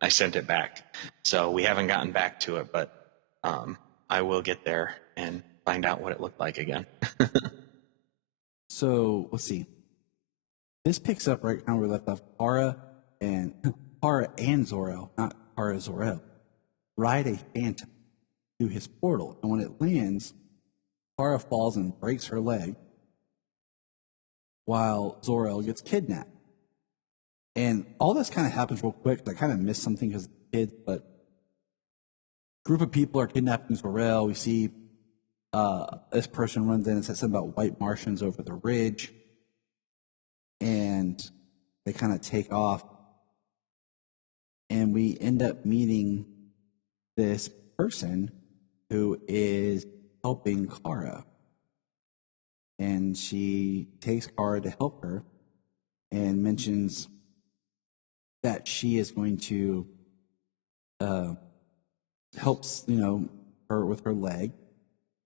I sent it back. So we haven't gotten back to it, but I will get there and find out what it looked like again. So let's see. This picks up right now where we left off. Kara and Zor-El, not Kara Zor-El, ride a phantom through his portal, and when it lands, Kara falls and breaks her leg, while Zor-El gets kidnapped. And all this kind of happens real quick. I kind of missed something because of the kids, but a group of people are kidnapping Zor-El. We see this person runs in and says something about white Martians over the ridge, and they kind of take off. And we end up meeting this person who is helping Kara. And she takes Kara to help her and mentions that she is going to help, her with her leg.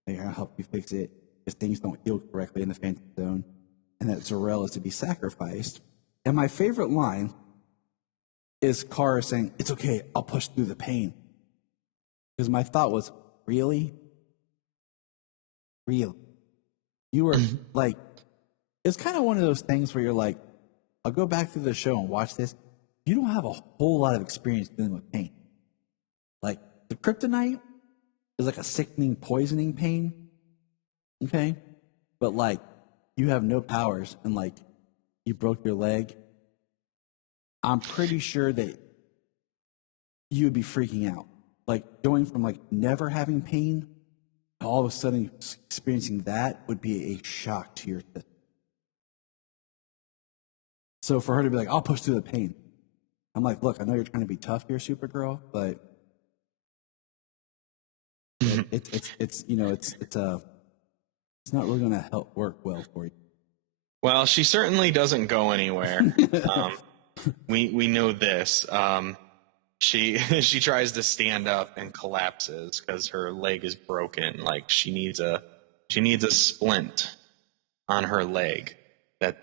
They're going to help you fix it because things don't heal correctly in the Phantom Zone, and that Zor-El is to be sacrificed. And my favorite line is Kara saying, "It's okay, I'll push through the pain." Because my thought was, really? Really? You were like, it's kind of one of those things where you're like, I'll go back through the show and watch this. You don't have a whole lot of experience dealing with pain. Like, the kryptonite is like a sickening, poisoning pain. Okay? But like, you have no powers and like, you broke your leg. I'm pretty sure that you would be freaking out. Like, going from like never having pain to all of a sudden experiencing that would be a shock to your system. So for her to be like, I'll push through the pain. I'm like, look, I know you're trying to be tough here, Supergirl, but it's not really going to help work well for you. Well, she certainly doesn't go anywhere. We know this. She tries to stand up and collapses because her leg is broken. Like, she needs a splint on her leg that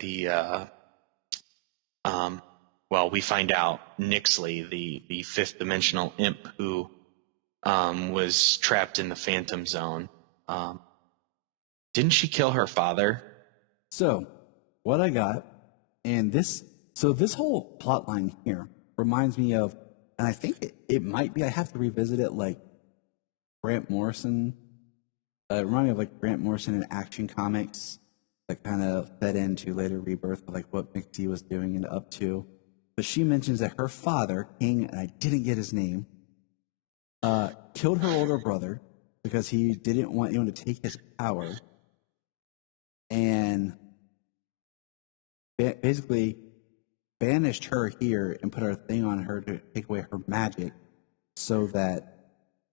we find out Nixley, the fifth dimensional imp who was trapped in the Phantom Zone. Didn't she kill her father? So, what I got, and this whole plot line here reminds me of, and I think it might be, I have to revisit it, like Grant Morrison. It reminded me of like Grant Morrison in Action Comics that kind of fed into later Rebirth of like what Nixie was doing and up to. But she mentions that her father, King, and I didn't get his name, killed her older brother because he didn't want anyone to take his power, and basically banished her here and put a thing on her to take away her magic so that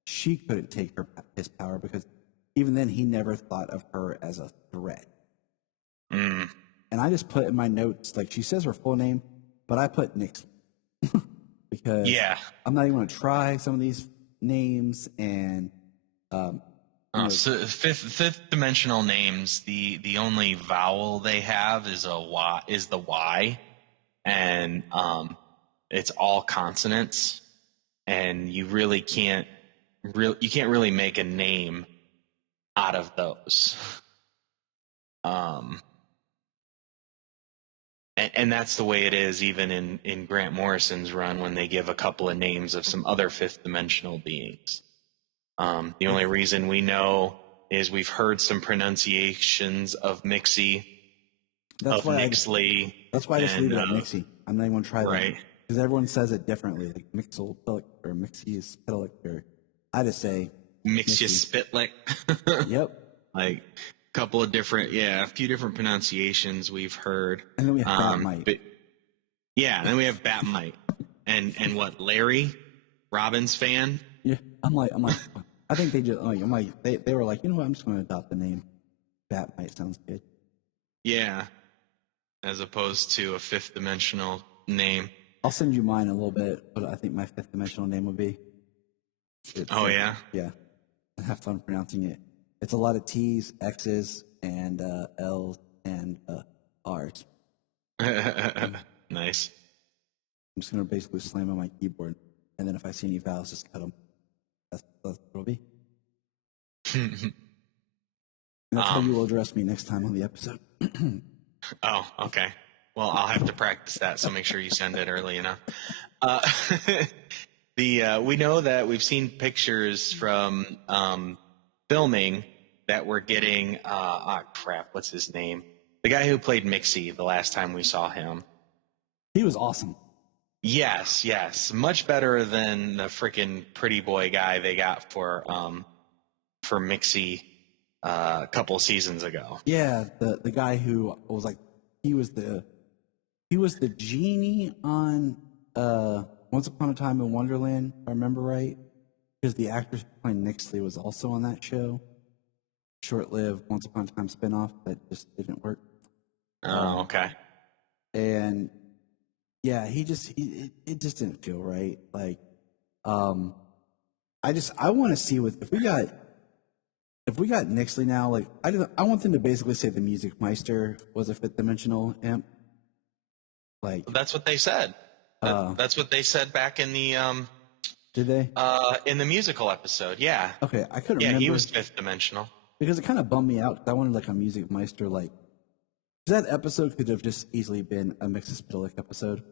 she couldn't take his power, because even then he never thought of her as a threat. And I just put in my notes, like, she says her full name, but I put Nix because I'm not even going to try some of these names. And so fifth dimensional names, the only vowel they have is the Y, and it's all consonants, and you really can't really make a name out of those. And that's the way it is even in Grant Morrison's run when they give a couple of names of some other fifth dimensional beings. The only reason we know is we've heard some pronunciations of Mixie, Nixley. That's why I just leave it at Mixie. I'm not even going to try that. Because everyone says it differently. Like Mixel, or Mixie, Spitlick, or I just say Mixie Spitlick. Yep. Like a few different pronunciations we've heard. And then we have Batmite. And then we have Batmite. and what, Larry? Robin's fan? Yeah. I'm like, I think they just, they were like, you know what, I'm just going to adopt the name Batmite. Sounds good. Yeah. As opposed to a fifth dimensional name. I'll send you mine in a little bit, but I think my fifth dimensional name would be. Oh, yeah? Yeah. I have fun pronouncing it. It's a lot of T's, X's, and L's, and R's. Nice. I'm just going to basically slam on my keyboard, and then if I see any vowels, just cut them. That's what it'll be. And that's how you will address me next time on the episode. Oh, okay. Well, I'll have to practice that, so make sure you send it early enough. We know that we've seen pictures from filming that we're getting. What's his name? The guy who played Mixie the last time we saw him. He was awesome. Yes, much better than the freaking pretty boy guy they got for Mixie a couple seasons ago. Yeah, the guy who was like he was the genie on Once Upon a Time in Wonderland, if I remember right, because the actor playing Nixley was also on that show. Short-lived Once Upon a Time spinoff that just didn't work. Oh, okay. And yeah, it just didn't feel right. Like, I want to see if we got Nixley now. Like, I want them to basically say the Music Meister was a fifth dimensional imp. Like, that's what they said. That's what they said back in the did they? In the musical episode, yeah. Okay, I couldn't remember. Yeah, he was fifth dimensional. Because it kind of bummed me out. 'Cause I wanted like a Music Meister, like, 'cause that episode could have just easily been a Mixospitalic episode.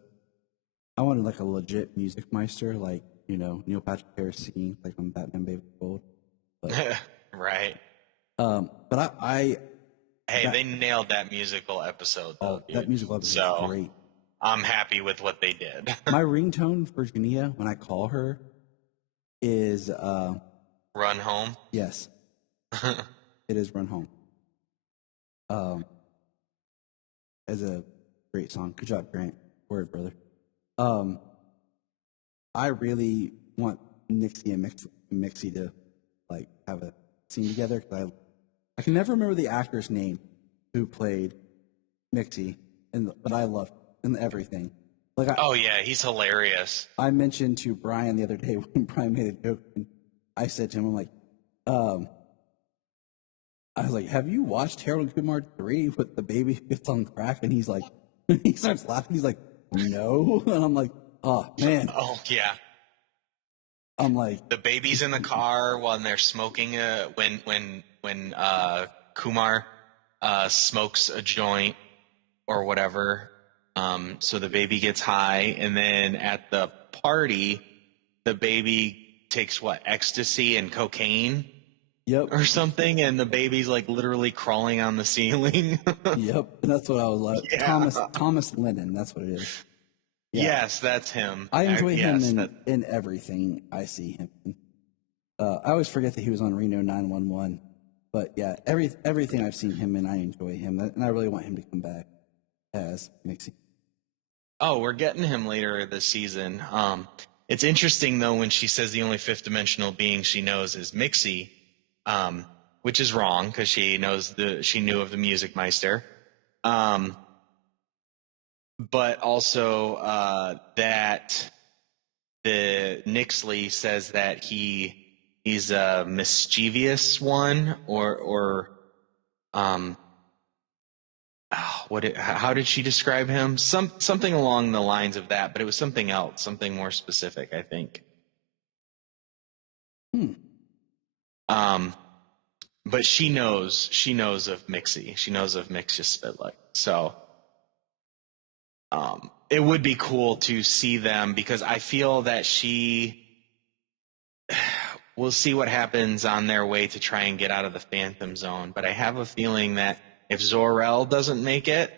I wanted like a legit Music Meister, like, Neil Patrick Harris singing like on Batman Baby Gold. But, right. But they nailed that musical episode. Though, that musical episode is great. I'm happy with what they did. My ringtone for Jania when I call her is Run Home. Yes, it is Run Home. As a great song. Good job, Grant. Word, brother. I really want Nixie and Mixie to like have a scene together because I can never remember the actor's name who played Mixie, but I love him in everything. Like, oh yeah, he's hilarious. I mentioned to Brian the other day when Brian made a joke, and I said to him, I'm like, I was like, have you watched Harold and Kumar 3 with the baby who gets on crack? And he's like, he starts laughing. He's like, no. And I'm like, oh, man. Oh, yeah. I'm like, the baby's in the car while they're smoking when Kumar smokes a joint or whatever. So the baby gets high, and then at the party, the baby takes ecstasy and cocaine. Yep. Or something, and the baby's like literally crawling on the ceiling. Yep, and that's what I was like. Yeah. Thomas Lennon, that's what it is. Yeah. Yes, that's him. I enjoy him in everything I see him in. I always forget that he was on Reno 911, but yeah, everything I've seen him in, I enjoy him, and I really want him to come back as Mixie. Oh, we're getting him later this season. It's interesting though when she says the only fifth dimensional being she knows is Mixie. Which is wrong because she knew of the Music Meister. But also, that the Nixley says that he's a mischievous one how did she describe him? Something along the lines of that, but it was something else, something more specific, I think. But she knows of Mixie. She knows of Mixospitalic. So, it would be cool to see them because I feel that we'll see what happens on their way to try and get out of the Phantom Zone. But I have a feeling that if Zor-El doesn't make it,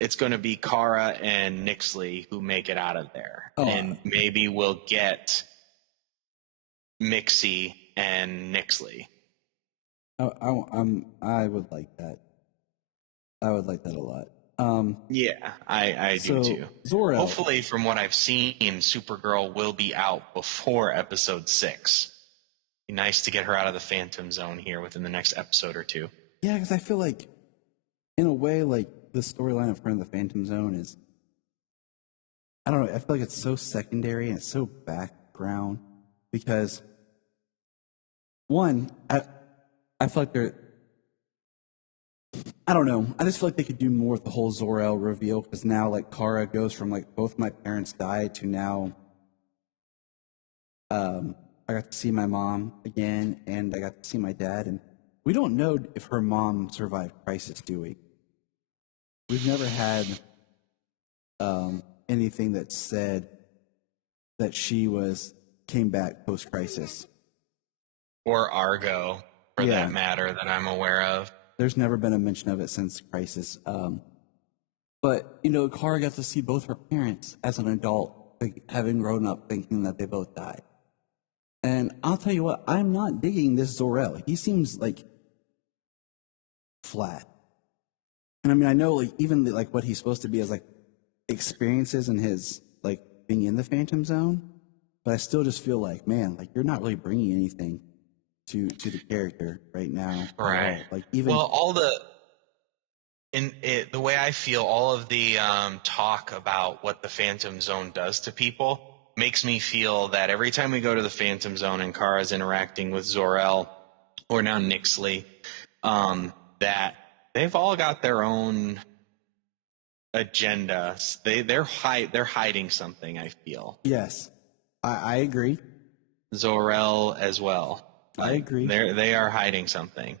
it's going to be Kara and Nixley who make it out of there. Oh. And maybe we'll get Mixie and Nixley. I would like that. I would like that a lot. Yeah, I do too. Zor-El. Hopefully, from what I've seen, Supergirl will be out before episode 6. Be nice to get her out of the Phantom Zone here within the next episode or two. Yeah, because I feel like, in a way, like the storyline of her in the Phantom Zone is, I don't know. I feel like it's so secondary and it's so background because one, I feel like they're. I don't know. I just feel like they could do more with the whole Zor-El reveal, because now like Kara goes from like both my parents died to now. I got to see my mom again, and I got to see my dad, and we don't know if her mom survived Crisis, do we? We've never had anything that said that she came back post Crisis, or Argo, for Yeah. that matter, that I'm aware of. There's never been a mention of it since Crisis. But, you know, Kara got to see both her parents as an adult, like, having grown up thinking that they both died. And I'll tell you what, I'm not digging this Zor-El. He seems like flat. And I mean, I know like even like what he's supposed to be as like experiences in his like being in the Phantom Zone, but I still just feel like, man, like you're not really bringing anything to the character right now. at Right. all. Like even Well, the way I feel, all of the talk about what the Phantom Zone does to people makes me feel that every time we go to the Phantom Zone and Kara's interacting with Zor-El, or now Nixley, that they've all got their own agendas. They're hiding something, I feel. yes, I agree. Zor-El as well. I agree. They are hiding something.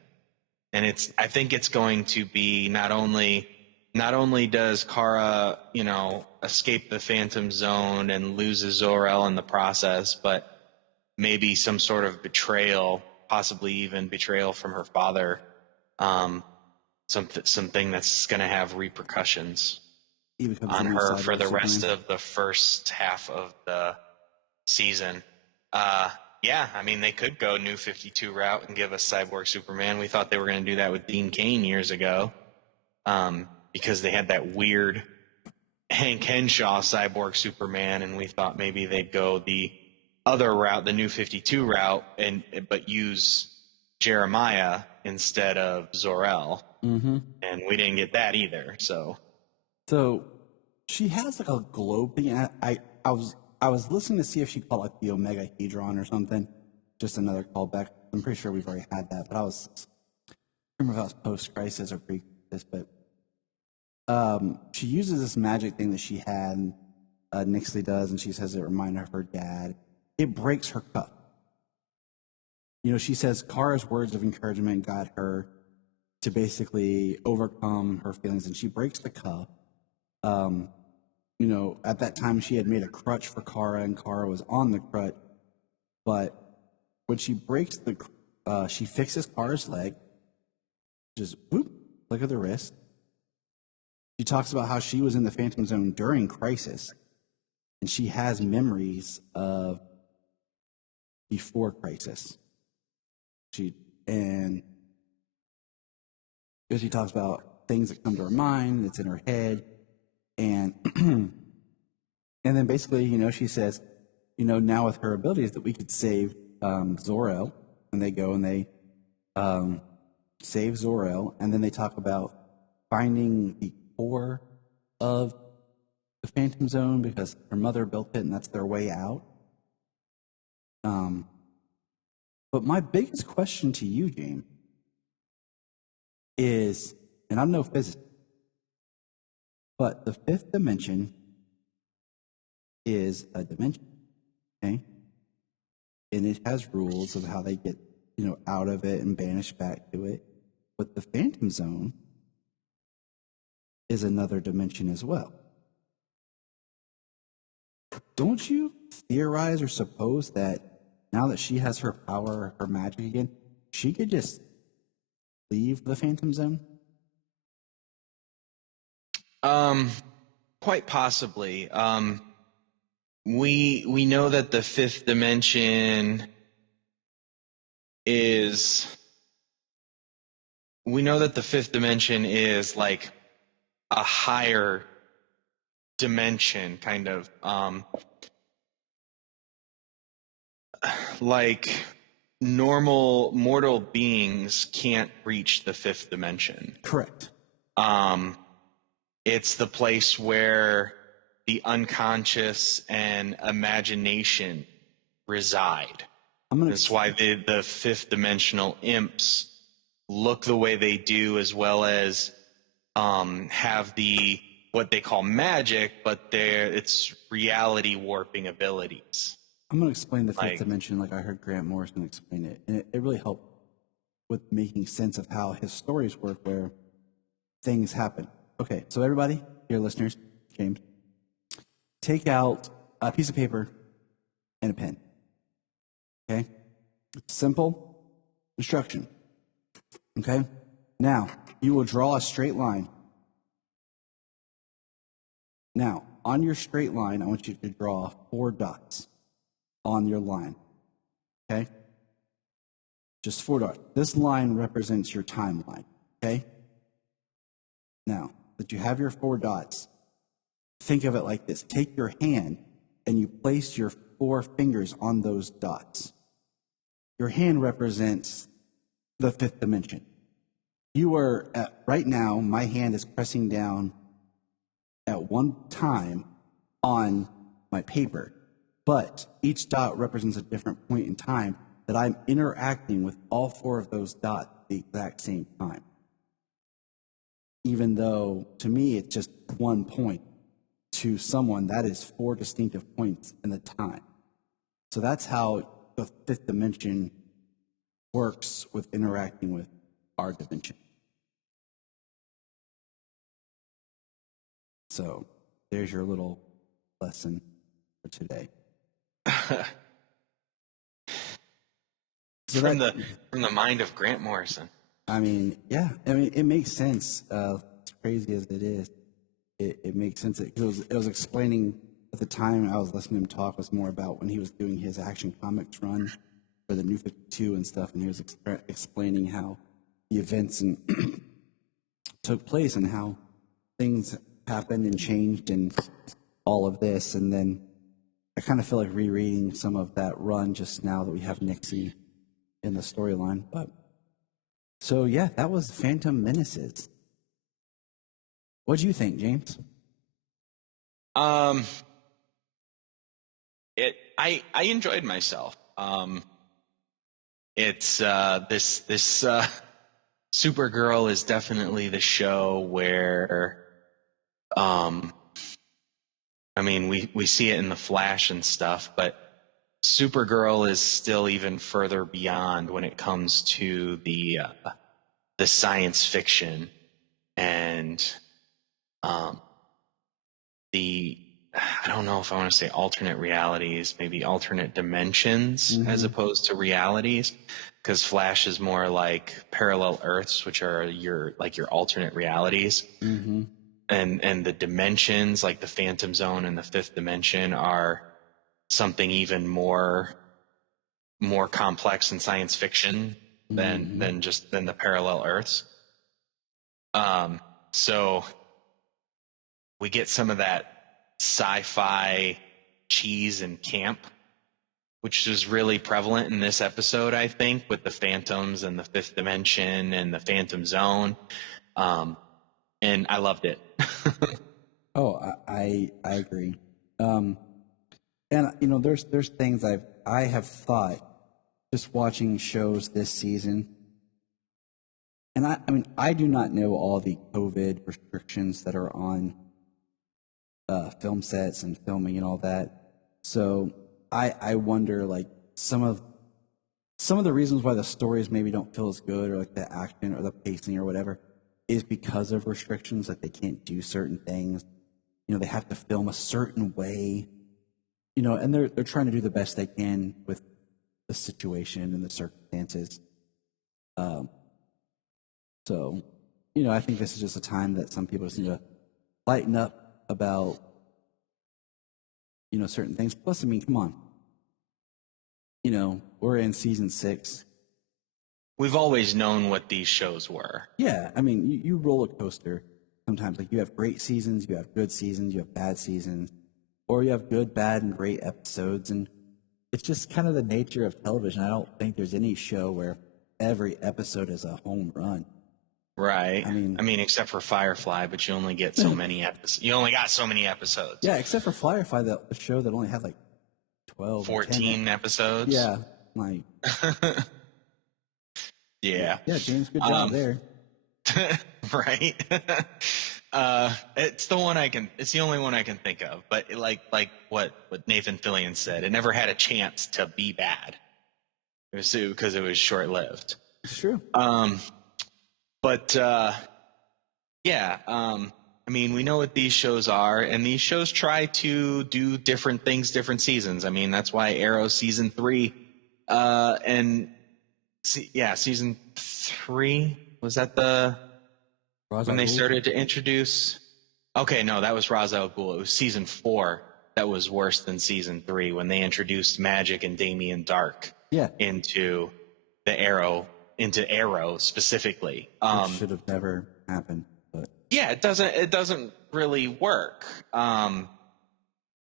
And I think it's going to be not only does Kara, you know, escape the Phantom Zone and loses Zor-El in the process, but maybe some sort of betrayal, possibly even betrayal from her father, something that's going to have repercussions He becomes on the new her Cyborg for the rest Superman. of the first half of the season. Yeah, I mean, they could go New 52 route and give us Cyborg Superman. We thought they were going to do that with Dean Cain years ago, because they had that weird Hank Henshaw Cyborg Superman, and we thought maybe they'd go the other route, the New 52 route, but use Jeremiah instead of Zor-El. Mm-hmm. And we didn't get that either. So she has like a globe thing, and I was listening to see if she called like the Omega Hedron or something. Just another callback. I'm pretty sure we've already had that, but I remember if that was post-Crisis or pre-Crisis, but she uses this magic thing that she had, Nixley does, and she says it reminded her of her dad. It breaks her cup. You know, she says Kara's words of encouragement got her to basically overcome her feelings, and she breaks the cup. You know, at that time she had made a crutch for Kara, and Kara was on the crutch. But when she breaks she fixes Kara's leg, just whoop, flick of the wrist. She talks about how she was in the Phantom Zone during Crisis, and she has memories of before Crisis. And she talks about things that come to her mind, that's in her head, and and then basically, you know, she says, you know, now with her abilities that we could save Zor-El, and they go and they save Zor-El, and then they talk about finding the core of the Phantom Zone because her mother built it, and that's their way out. But my biggest question to you, James, is, and I'm no physicist, but the fifth dimension is a dimension, okay? And it has rules of how they get, you know, out of it and banished back to it. But the Phantom Zone is another dimension as well. Don't you theorize or suppose that now that she has her power, her magic again, she could just leave the Phantom Zone? Quite possibly. We know that the fifth dimension is like a higher dimension, kind of like normal mortal beings can't reach the fifth dimension. Correct. It's the place where the unconscious and imagination reside. That's why the fifth dimensional imps look the way they do, as well as have the what they call magic, but it's reality warping abilities. I'm going to explain the fifth dimension like I heard Grant Morrison explain it. And it really helped with making sense of how his stories work, where things happen. Okay, so everybody, your listeners, James, take out a piece of paper and a pen. Okay? Simple instruction. Okay? Now, you will draw a straight line. Now, on your straight line, I want you to draw 4 dots on your line. Okay? Just 4 dots. This line represents your timeline. Okay? Now, that you have your 4 dots, think of it like this. Take your hand and you place your 4 fingers on those dots. Your hand represents the fifth dimension. You are right now, my hand is pressing down at one time on my paper, but each dot represents a different point in time that I'm interacting with all 4 of those dots at the exact same time. Even though to me it's just one point, to someone that is 4 distinctive points in the time. So that's how the fifth dimension works with interacting with our dimension. So there's your little lesson for today. So from the mind of Grant Morrison. I mean, yeah. I mean, it makes sense. As crazy as it is, it makes sense. It was explaining at the time I was listening to him talk was more about when he was doing his Action Comics run for the New 52 and stuff, and he was explaining how the events and took place and how things happened and changed and all of this. And then I kind of feel like rereading some of that run just now that we have Nixie in the storyline. But so yeah, that was Phantom Menaces. What do you think, James? I enjoyed myself. It's this Supergirl is definitely the show where I mean we see it in the Flash and stuff, but Supergirl is still even further beyond when it comes to the science fiction and I don't know if I want to say alternate realities, maybe alternate dimensions as opposed to realities, because Flash is more like parallel Earths, which are your alternate realities. And the dimensions, like the Phantom Zone and the fifth dimension, are something even more complex in science fiction than the parallel Earths. So we get some of that sci-fi cheese and camp, which is really prevalent in this episode, I think, with the Phantoms and the fifth dimension and the Phantom Zone. And I loved it. Oh, I agree. And there's things I have thought just watching shows this season. And I mean, I do not know all the COVID restrictions that are on film sets and filming and all that. So I wonder, like, some of the reasons why the stories maybe don't feel as good, or like the action or the pacing or whatever, is because of restrictions, that they can't do certain things. They have to film a certain way, and they're trying to do the best they can with the situation and the circumstances. So, I think this is just a time that some people just need to lighten up about, certain things. Plus, I mean, come on. We're in season 6. We've always known what these shows were. Yeah, I mean, you roller coaster sometimes. Like, you have great seasons, you have good seasons, you have bad seasons, or you have good, bad, and great episodes. And it's just kind of the nature of television. I don't think there's any show where every episode is a home run. Right. I mean, except for Firefly, but you only get so many episodes. You only got so many episodes. Yeah, except for Firefly, the show that only had like 12, 14 episodes. Yeah, Like, Yeah. yeah, James, good job there. Right. It's the only one I can think of. But like what Nathan Fillion said, it never had a chance to be bad. It was because it was short lived. It's true. But yeah. I mean, we know what these shows are, and these shows try to do different things, different seasons. I mean, that's why Arrow season 3, season 3 was that when they started to introduce. Okay, no, that was Ra's al Ghul. It was season 4 that was worse than season 3 when they introduced Magic and Damien Dark into Arrow specifically. Which should have never happened. But yeah, it doesn't really work on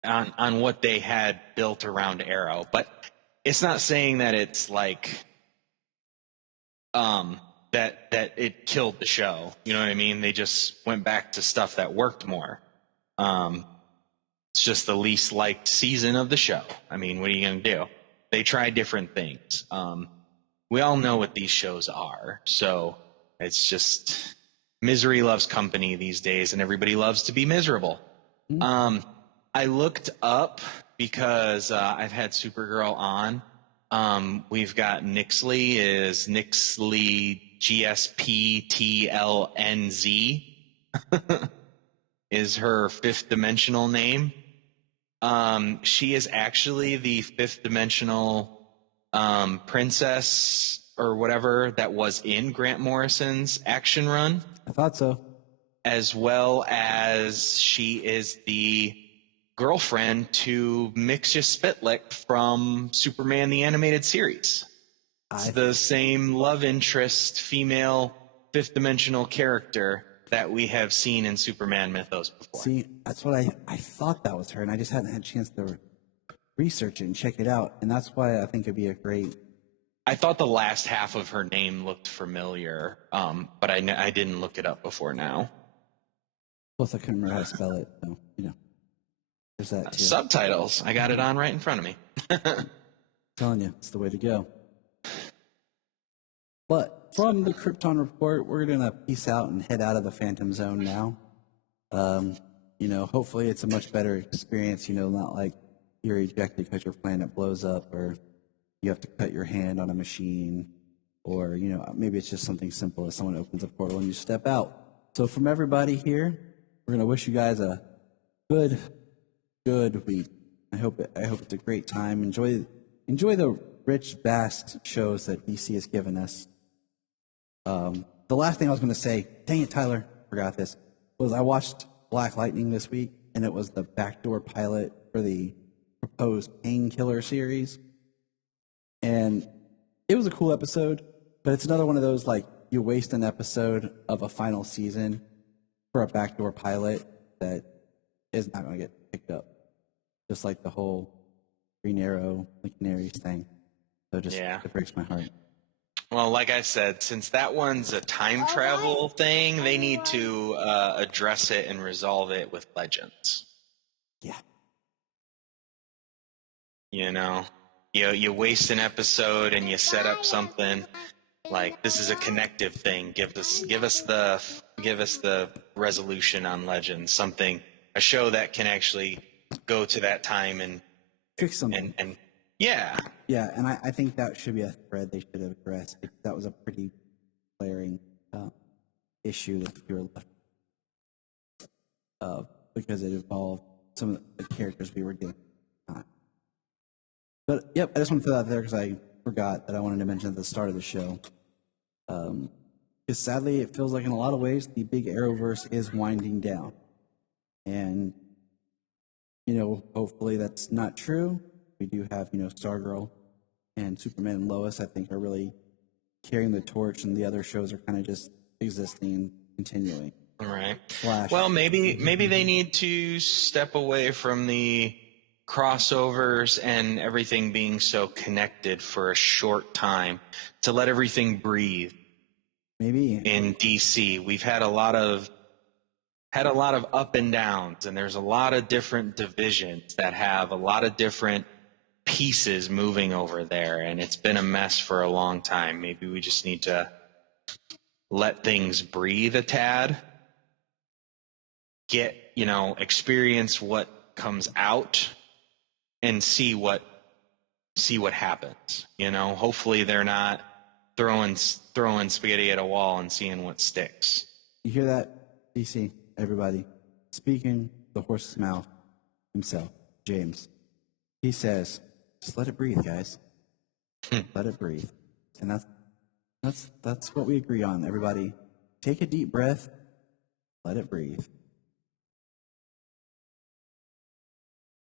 what they had built around Arrow. But it's not saying that it's like that it killed the show. You know what I mean? They just went back to stuff that worked more. It's just the least liked season of the show. I mean, what are you going to do? They try different things. We all know what these shows are. So it's just misery loves company these days, and everybody loves to be miserable. I looked up because I've had Supergirl on. We've got Nixley is Nixley GSPTLNZ is her fifth dimensional name. She is actually the fifth dimensional princess or whatever that was in Grant Morrison's action run. I thought so. As well as she is the girlfriend to Mixia Spitlick from Superman the Animated Series. It's the same love interest, female, fifth dimensional character that we have seen in Superman mythos before. See, that's what I thought that was her, and I just hadn't had a chance to research it and check it out, and that's why I think it'd be a great... I thought the last half of her name looked familiar, but I didn't look it up before now. Plus, I couldn't remember how to spell it, so, you know. There's that, too. Subtitles. I got it on right in front of me. I'm telling you, it's the way to go. But from the Krypton Report, we're going to peace out and head out of the Phantom Zone now. You know, hopefully it's a much better experience, you know, not like you're ejected because your planet blows up or you have to cut your hand on a machine or, you know, maybe it's just something simple as someone opens a portal and you step out. So from everybody here, we're going to wish you guys a good week. I hope it's a great time. Enjoy the rich, vast shows that DC has given us. The last thing I was going to say, dang it, Tyler, forgot this, was I watched Black Lightning this week, and it was the backdoor pilot for the proposed Painkiller series. And it was a cool episode, but it's another one of those, like, you waste an episode of a final season for a backdoor pilot that is not going to get picked up. Just like the whole Green Arrow, the Canaries thing. So it breaks my heart. Well, like I said, since that one's a time travel thing, they need to address it and resolve it with Legends. Yeah. You know, you waste an episode and you set up something like this is a connective thing. Give us the resolution on Legends, a show that can actually go to that time and fix something. And yeah. Yeah, and I think that should be a thread they should have addressed. That was a pretty glaring issue that you were left because it involved some of the characters we were dealing with. But, yep, I just want to throw that there because I forgot that I wanted to mention at the start of the show. Because sadly, it feels like in a lot of ways, the big Arrowverse is winding down. And, you know, hopefully that's not true. We do have, you know, Stargirl and Superman and Lois, I think, are really carrying the torch, and the other shows are kind of just existing and continuing. All right. Flash. Well, maybe they need to step away from the crossovers and everything being so connected for a short time to let everything breathe. Maybe in DC, we've had a lot of up and downs, and there's a lot of different divisions that have a lot of different pieces moving over there, and it's been a mess for a long time. Maybe we just need to let things breathe a tad, experience what comes out, and see what happens. Hopefully they're not throwing spaghetti at a wall and seeing what sticks. You hear that, DC? Everybody speaking the horse's mouth himself, James. He says, "Just let it breathe, guys. Let it breathe." And that's what we agree on. Everybody, take a deep breath. Let it breathe.